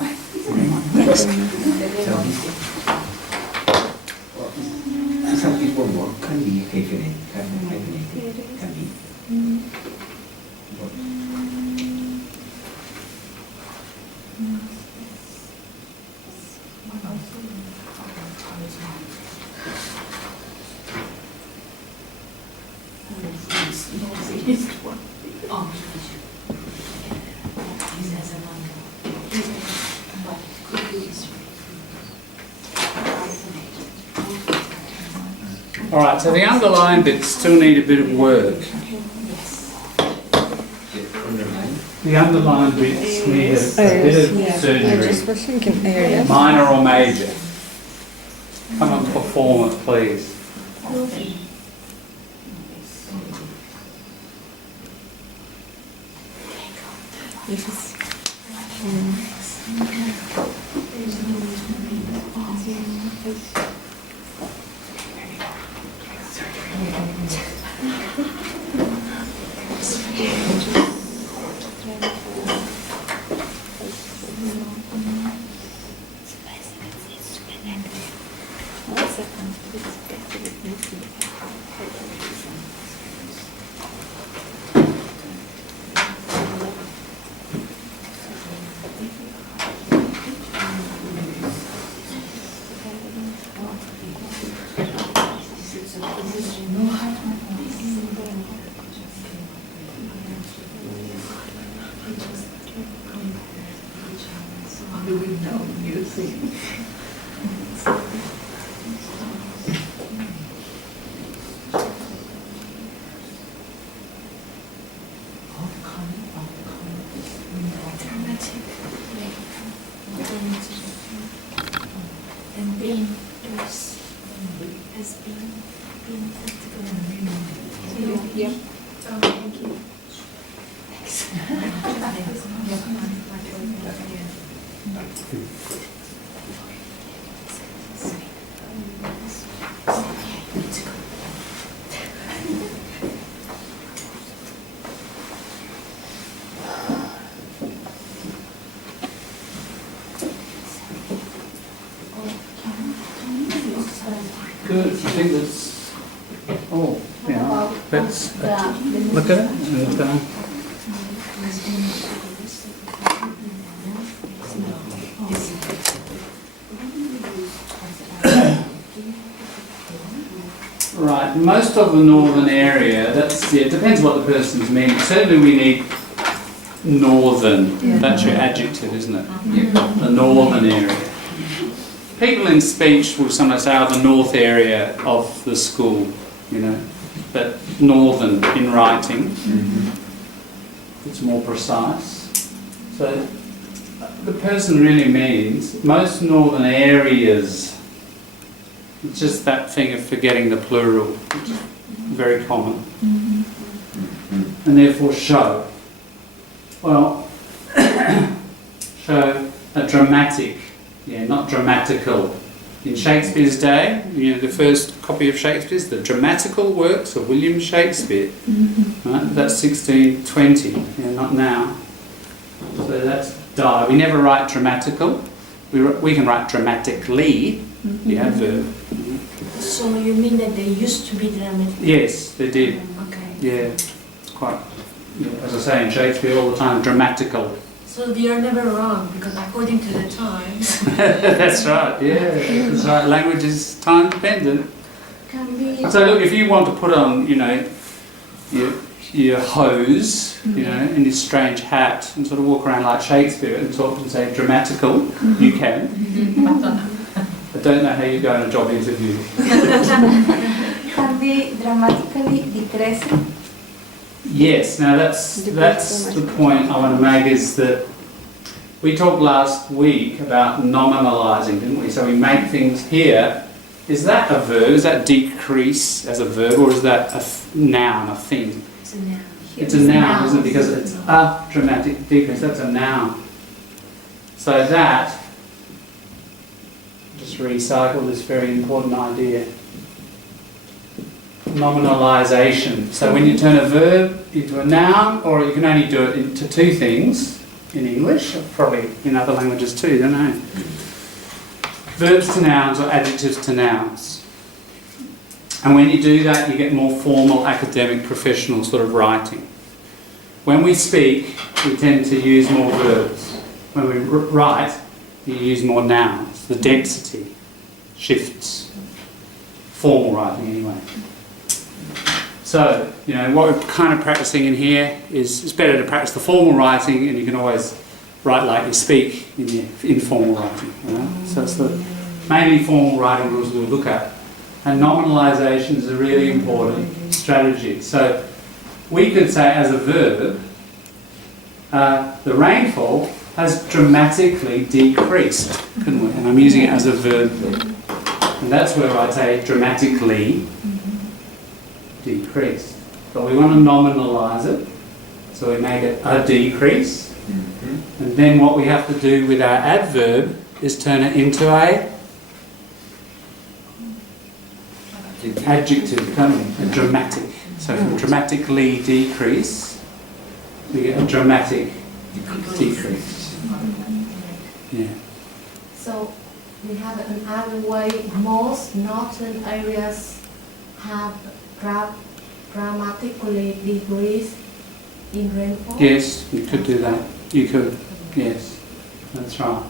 Some people work can be hyphenated, can be. Alright, so the underlying bits still need a bit of work. The underlying bits need a bit of I surgery. just was thinking areas. Minor or major. Come and perform it, please. And being as being practical. Yeah. Oh, thank you. Good. I think that's. Oh, yeah. Let's look at it. And, right. Most of the northern area. That's yeah. It depends what the person's meaning. Certainly, we need northern. That's your adjective, isn't it? The northern area. People in speech will sometimes say, the north area of the school, you know, but northern in writing, it's more precise. So the person really means most northern areas. It's just that thing of forgetting the plural, which is very common. And therefore show. Well, show a dramatic. Yeah, not dramatical. In Shakespeare's day, you know, the first copy of Shakespeare's, the dramatical works of William Shakespeare. Right? That's 1620, yeah, not now. So that's died. We never write dramatical. We can write dramatically, the adverb. So you mean that they used to be dramatic? Yes, they did. Okay. Yeah, it's quite, as I say in Shakespeare all the time, dramatical. So they are never wrong, because according to the times. That's right, yeah, that's right. Language is time dependent. Can be. So look, if you want to put on, you know, your hose, you know, and your strange hat, and sort of walk around like Shakespeare and talk and say dramatical, you can. I don't know how you go in a job interview. Can be dramatically decreasing. Yes, now that's the point I want to make, is that we talked last week about nominalising, didn't we? So we make things here. Is that a verb? Is that decrease as a verb, or is that a noun, a thing? It's a noun. It's a noun, isn't it? Because it's a dramatic decrease. That's a noun. So that, just recycle this very important idea. Nominalisation. So when you turn a verb into a noun, or you can only do it into two things in English, probably in other languages too, don't know. Verbs to nouns or adjectives to nouns. And when you do that, you get more formal, academic, professional sort of writing. When we speak, we tend to use more verbs. When we write, you use more nouns. The density shifts. Formal writing anyway. So, you know, what we're kind of practicing in here is it's better to practice the formal writing, and you can always write like you speak in your informal writing. You know? So it's the mainly formal writing rules we'll look at. And nominalisation is a really important strategy. So we could say as a verb, the rainfall has dramatically decreased, couldn't we? And I'm using it as a verb. And that's where I say dramatically decreased. But we want to nominalise it, so we make it a decrease. And then what we have to do with our adverb is turn it into a adjective, can't we? A dramatic. So from dramatically decrease, we get a dramatic decrease. Yeah. So we have another way. Most northern areas have dramatically decreased in rainfall. Yes, you could do that. You could. Yes, that's right.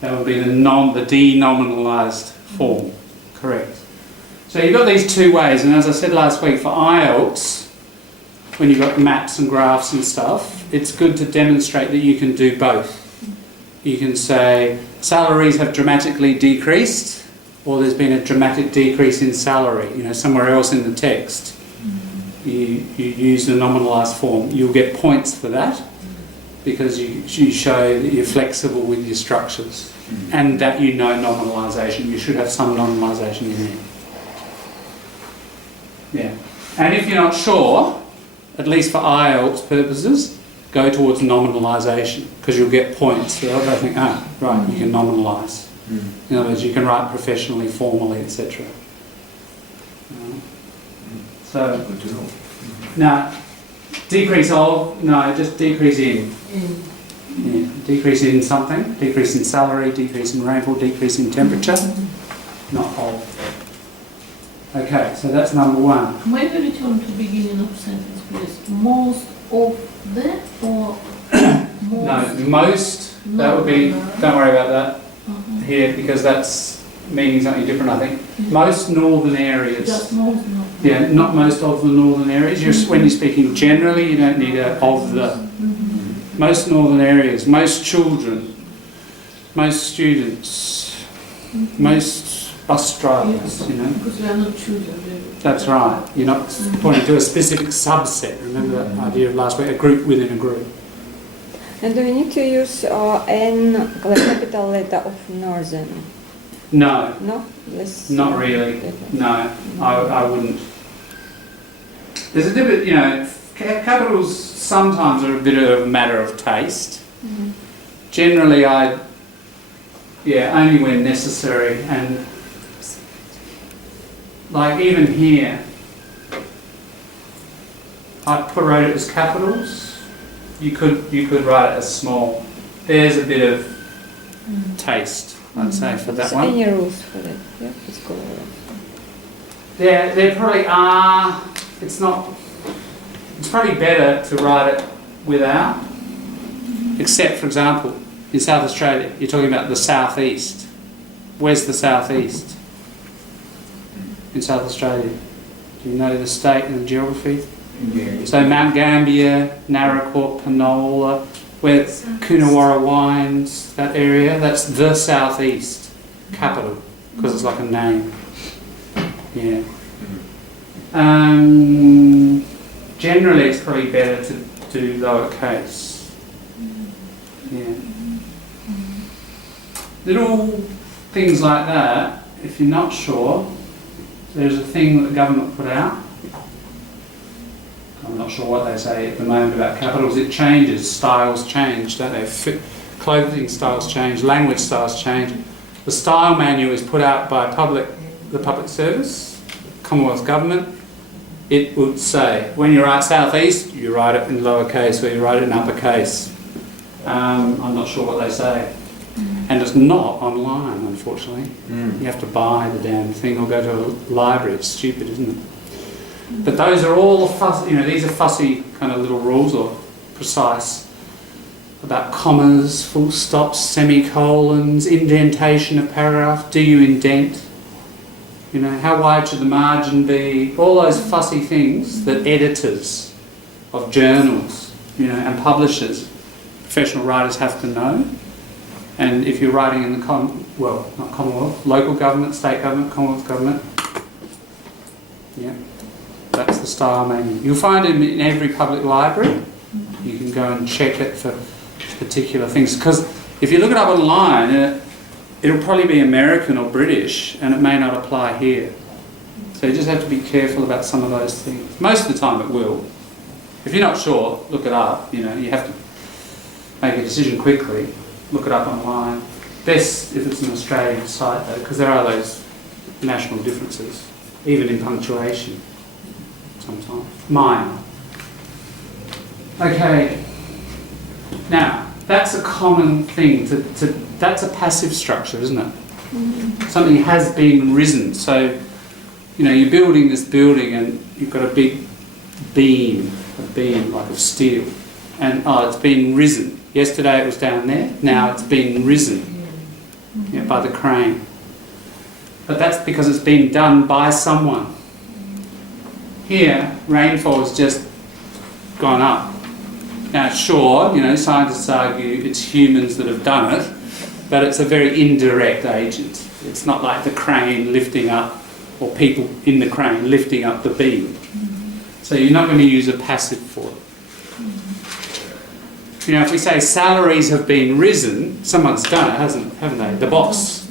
That would be the denominalised form. Correct. So you've got these two ways, and as I said last week, for IELTS, when you've got maps and graphs and stuff, it's good to demonstrate that you can do both. You can say salaries have dramatically decreased, or there's been a dramatic decrease in salary, somewhere else in the text. You use the nominalised form. You'll get points for that because you show that you're flexible with your structures and that you know nominalisation. You should have some nominalisation in there. Yeah. And if you're not sure, at least for IELTS purposes, go towards nominalisation because you'll get points. So they'll think, right, you can nominalise. In other words, you can write professionally, formally, etc. So, Good to know. now, decrease of, no, just decrease in. Yeah, decrease in something, decrease in salary, decrease in rainfall, decrease in temperature, not of. Okay, so that's number one. Maybe return to beginning of sentence, please. Most of the or most? No, most, that would be, don't worry about that here because that's meaning something different, I think. Most northern areas. Just most, no. Yeah, not most of the northern areas. When you're speaking generally, you don't need a of the. Most northern areas, most children, most students, most bus drivers, Because we are not children. That's right. You're not pointing to a specific subset. Remember that idea of last week, a group within a group. And do we need to use N, the capital letter of northern? No, No? Less, not really. No, I wouldn't. There's a bit, capitals sometimes are a bit of a matter of taste. Generally, only when necessary, and like even here, I wrote it as capitals. You could write it as small. There's a bit of taste, I'd say, for that one. Any rules for that? Yeah, it's cool. There probably are. It's probably better to write it without, except, for example, in South Australia, you're talking about the southeast. Where's the southeast in South Australia? Do you know the state and the geography? Yeah. So Mount Gambier, Naracoorte, Penola, where Coonawarra winds, that area, that's the southeast capital, because it's like a name. Yeah. Generally, it's probably better to do lowercase. Yeah. Little things like that, if you're not sure, there's a thing that the government put out. I'm not sure what they say at the moment about capitals. It changes, styles change, don't they? Clothing styles change, language styles change. The style manual is put out by the public service, Commonwealth Government. It would say, when you write southeast, you write it in lowercase or you write it in uppercase. I'm not sure what they say. And it's not online, unfortunately. You have to buy the damn thing or go to a library. It's stupid, isn't it? But those are all fussy, these are fussy kind of little rules, or precise, about commas, full stops, semicolons, indentation of paragraph. Do you indent? How wide should the margin be? All those fussy things that editors of journals, and publishers, professional writers have to know. And if you're writing in the not Commonwealth, local government, state government, Commonwealth government, that's the style manual. You'll find it in every public library. You can go and check it for particular things. Because if you look it up online, it'll probably be American or British, and it may not apply here. So you just have to be careful about some of those things. Most of the time it will. If you're not sure, look it up. You have to make a decision quickly. Look it up online. Best if it's an Australian site, though, because there are those national differences, even in punctuation. Sometimes. Mine. Okay. Now, that's a common thing. That's a passive structure, isn't it? Something has been risen. So, you're building this building and you've got a big beam like of steel. And, it's been risen. Yesterday it was down there. Now it's been risen by the crane. but that's because it's been done by someone. Here, rainfall has just gone up. Now, sure, scientists argue it's humans that have done it, but it's a very indirect agent. It's not like the crane lifting up, or people in the crane lifting up the beam. So you're not going to use a passive for it. If we say salaries have been risen, someone's done it, haven't they? The boss,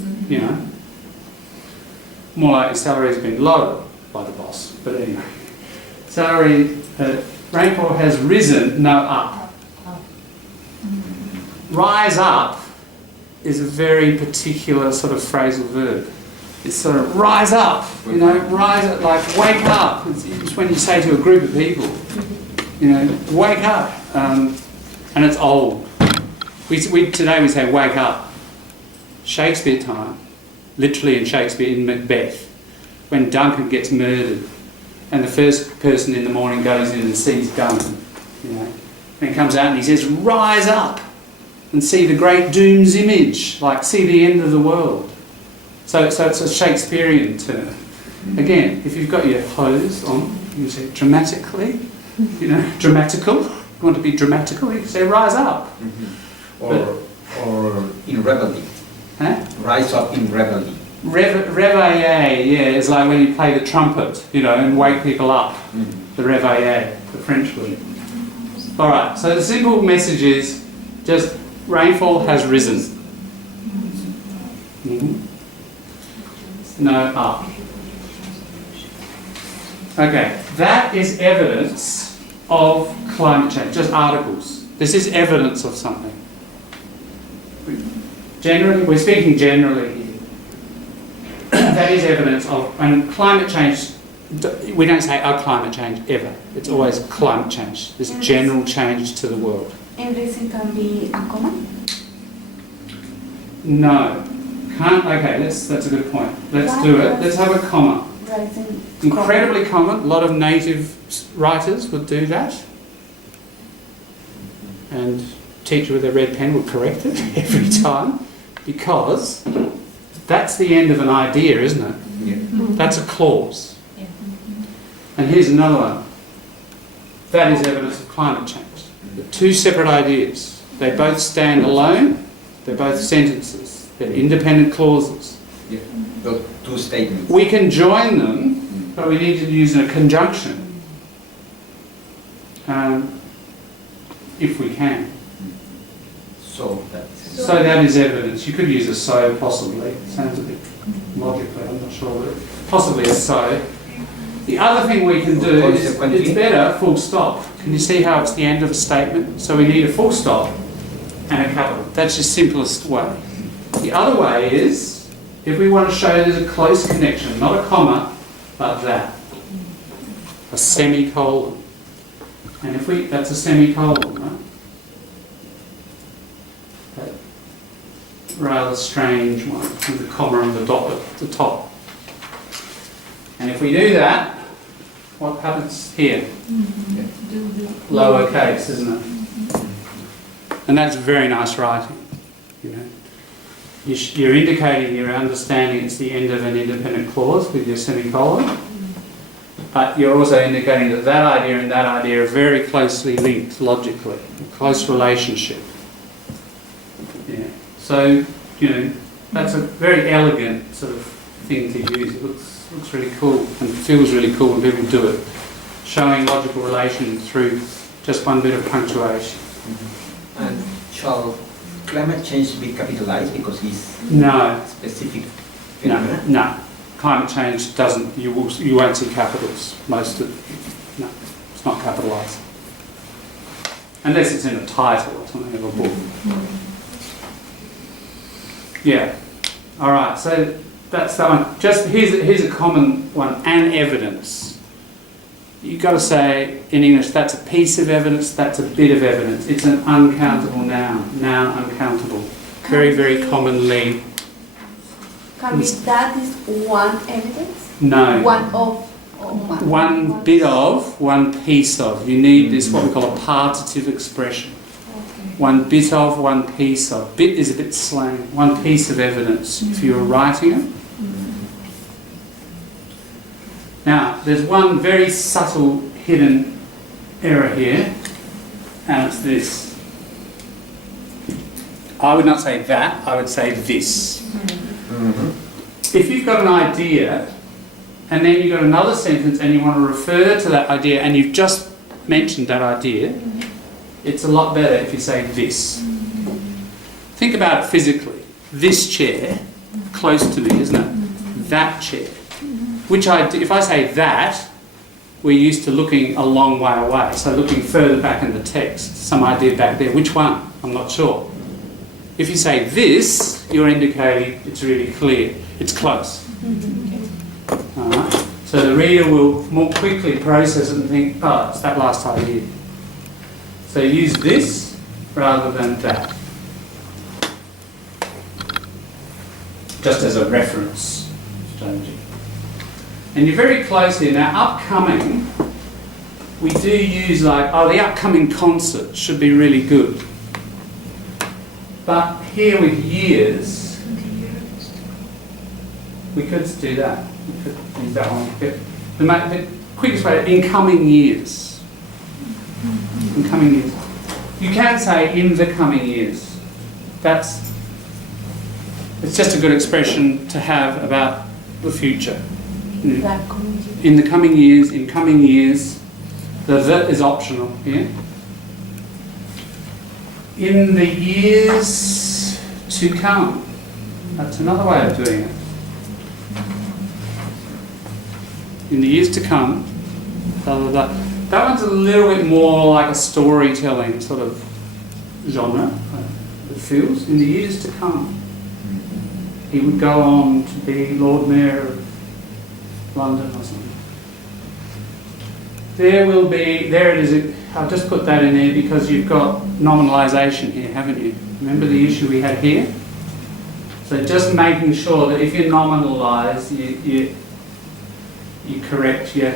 More likely salaries have been lowered by the boss, but anyway. Rainfall has risen, no up. Rise up is a very particular sort of phrasal verb. It's sort of rise up, rise up, like wake up. It's when you say to a group of people, wake up. And it's old. Today we say wake up. Shakespeare time, literally in Shakespeare, in Macbeth, when Duncan gets murdered and the first person in the morning goes in and sees Duncan, and he comes out and he says, rise up and see the great doom's image, like see the end of the world. So it's a Shakespearean term. Again, if you've got your hose on, you say dramatically, dramatical. You want to be dramatical, you say rise up. Or in reveille. Huh? Rise up in reveille. Réveiller, is like when you play the trumpet, and wake people up. The réveiller, the French word. Alright, so the simple message is just rainfall has risen. No up. Okay, that is evidence of climate change, just articles. This is evidence of something. Generally, we're speaking generally here. That is evidence of, and climate change, we don't say climate change ever. It's always climate change, this general change to the world. And reason can be uncommon? No, can't, okay, that's a good point. Let's do it. Let's have a comma. Incredibly common. A lot of native writers would do that, and teacher with a red pen would correct it every time, because that's the end of an idea, isn't it? Yeah. That's a clause. And here's another one. That is evidence of climate change. The two separate ideas. They both stand alone. They're both sentences. They're independent clauses. Yeah. Those two statements. We can join them, but we need to use a conjunction, if we can. So that is evidence. You could use a so, possibly. Sounds a bit logical, I'm not sure, but possibly a so. The other thing we can do is, it's better, full stop. Can you see how it's the end of a statement? So we need a full stop and a capital. That's the simplest way. The other way is, if we want to show there's a close connection, not a comma, but that. A semicolon. And that's a semicolon, right? That rather strange one, with a comma and the dot at the top. And if we do that, what happens here? Lowercase, isn't it? And that's very nice writing, You're indicating you're understanding it's the end of an independent clause with your semicolon, but you're also indicating that that idea and that idea are very closely linked logically, a close relationship. Yeah. So, that's a very elegant sort of thing to use. It looks really cool and feels really cool when people do it, showing logical relation through just one bit of punctuation. And shall climate change be capitalized because it's no specific? No. Climate change doesn't. You won't see capitals. No, it's not capitalised unless it's in a title or something of a book. Yeah. All right. So that's that one. Just here's a common one. An evidence. You've got to say in English that's a piece of evidence. That's a bit of evidence. It's an uncountable noun. Noun uncountable. Very, very commonly. Can be that is one evidence? No. One of one bit of, one piece of. You need this, what we call a partitive expression. One bit of, one piece of. Bit is a bit slang. One piece of evidence. If you were writing it, Now, there's one very subtle hidden error here, and it's this. I would not say that, I would say this. If you've got an idea, and then you've got another sentence and you want to refer to that idea, and you've just mentioned that idea, it's a lot better if you say this. Think about it physically. This chair, close to me, isn't it? That chair. Which if I say that, we're used to looking a long way away, so looking further back in the text, some idea back there. Which one? I'm not sure. If you say this, you're indicating it's really clear. It's close. Alright? So the reader will more quickly process it and think, oh, it's that last idea. So use this rather than that. Just as a reference strategy. And you're very close here. Now, upcoming, we do use like, oh, the upcoming concert should be really good. But here with years, we could do that. We could use that one. The quickest way, in coming years. In coming years. You can say in the coming years. It's just a good expression to have about the future. In the coming years, in coming years, the is optional here. In the years to come. That's another way of doing it. In the years to come, blah, blah, blah. That one's a little bit more like a storytelling sort of genre. It feels. In the years to come, he would go on to be Lord Mayor of London or something. There it is. I'll just put that in there because you've got nominalisation here, haven't you? Remember the issue we had here? So just making sure that if you nominalise, you correct your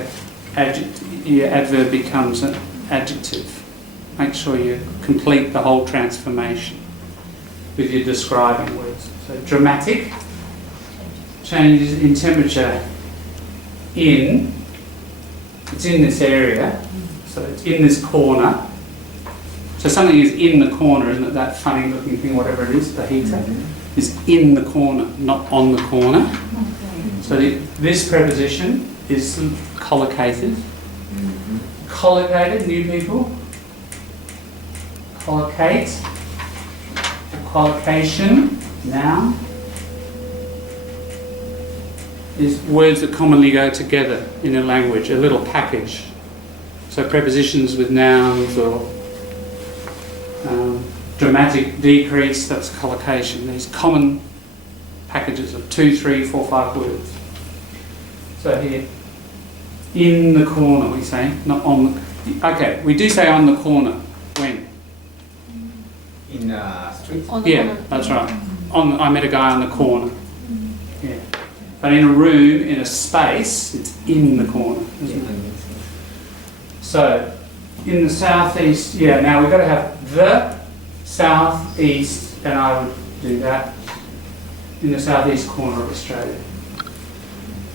adverb becomes an adjective. Make sure you complete the whole transformation with your describing words. So dramatic, changes in temperature it's in this area, so it's in this corner. So something is in the corner, isn't it? That funny looking thing, whatever it is, the heater, is in the corner, not on the corner. So this preposition is collocated. Collocated, new people. Collocate. Collocation, noun, is words that commonly go together in a language, a little package. So prepositions with nouns or dramatic decrease, that's collocation. These common packages of 2, 3, 4, 5 words. So here, in the corner we say, not on the... Okay, we do say on the corner. When? In the street? Yeah, that's right. I met a guy on the corner. Yeah. But in a room, in a space, it's in the corner, isn't it? So, in the southeast, yeah, now we've got to have the southeast, and I would do that, in the southeast corner of Australia.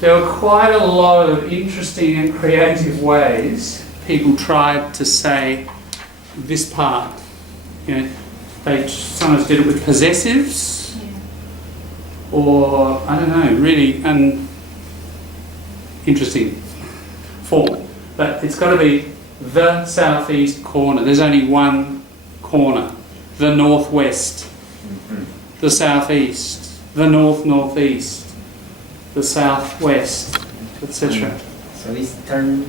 There were quite a lot of interesting and creative ways people tried to say this part. You know, they sometimes did it with possessives, or, I don't know, really interesting form. But it's got to be the southeast corner. There's only one corner. The northwest, the southeast, the northeast, the southwest, etc. So this turn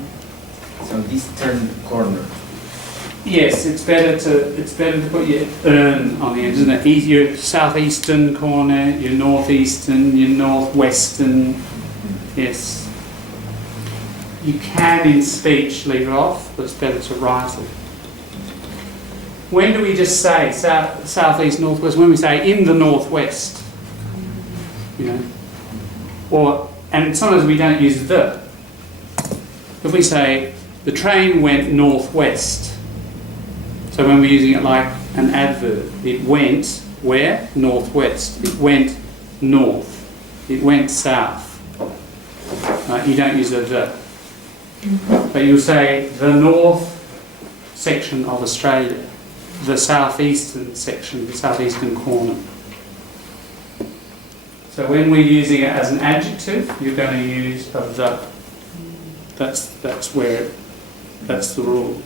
corner. Yes, it's better to put your "ern" on the end, isn't it? Your southeastern corner, your northeastern, your northwestern. Yes. You can in speech leave it off, but it's better to write it. When do we just say southeast, northwest? When we say in the northwest, you know, and sometimes we don't use the. If we say the train went northwest. So when we're using it like an adverb, it went where? Northwest. It went north. It went south. Right? You don't use the. But you'll say the north section of Australia, the southeastern section, the southeastern corner. So when we're using it as an adjective, you're going to use a the. That's the rule.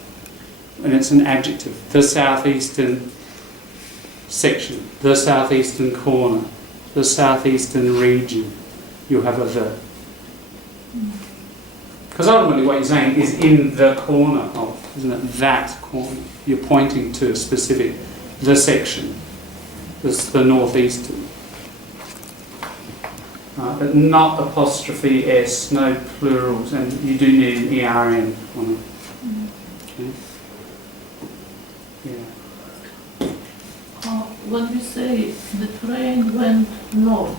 And it's an adjective. The southeastern section, the southeastern corner, the southeastern region. You'll have a the. Because ultimately what you're saying is in the corner of, isn't it? That corner. You're pointing to a specific, the section. This is the northeastern. But not apostrophe S, no plurals, and you do need an ERN on it. Okay. Yeah. When we say the train went north,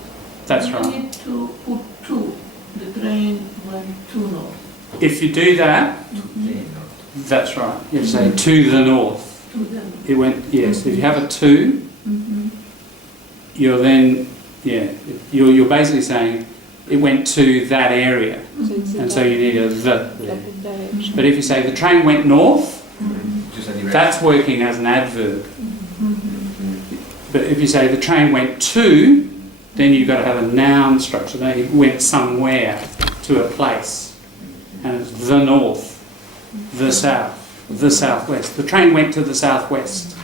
That's we right. need to put to. The train went to north. If you do that, that's right. You have to say to the north. To them. It went, yes. If you have a to, you're then, you're basically saying it went to that area. And so you need a the there. But if you say the train went north, that's working as an adverb. But if you say the train went to, then you've got to have a noun structure. It went somewhere, to a place. And it's the north, the south, the southwest. The train went to the southwest.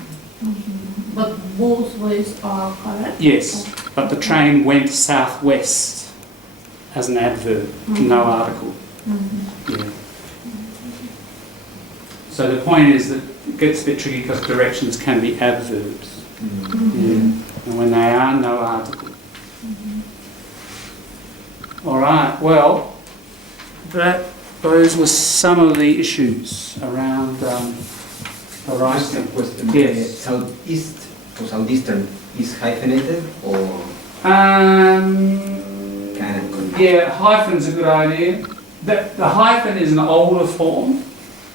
But both ways are correct? Yes, but the train went southwest as an adverb, no article. Yeah. So the point is that it gets a bit tricky because directions can be adverbs. Yeah. And when they are, no article. All right, well, those were some of the issues around Just a arising. question. Yes. Southeast or southeastern is hyphenated or Yeah, hyphen's a good idea. The hyphen is an older form,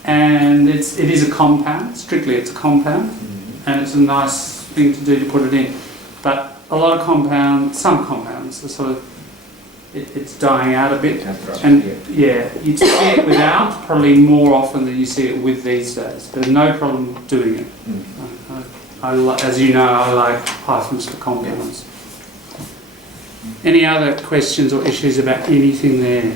and it is a compound. Strictly, it's a compound, and it's a nice thing to do to put it in. But a lot of compounds, some compounds, are sort of it's dying out a bit. And yeah, you'd see it without probably more often than you see it with these days. There's no problem doing it. As you know, I like hyphens for compounds. Any other questions or issues about anything there?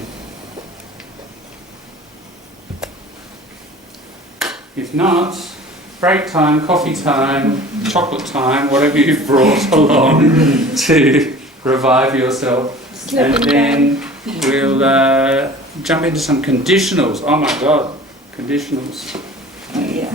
If not, break time, coffee time, chocolate time, whatever you've brought along to revive yourself. And then we'll jump into some conditionals. Oh my God, conditionals. Yeah.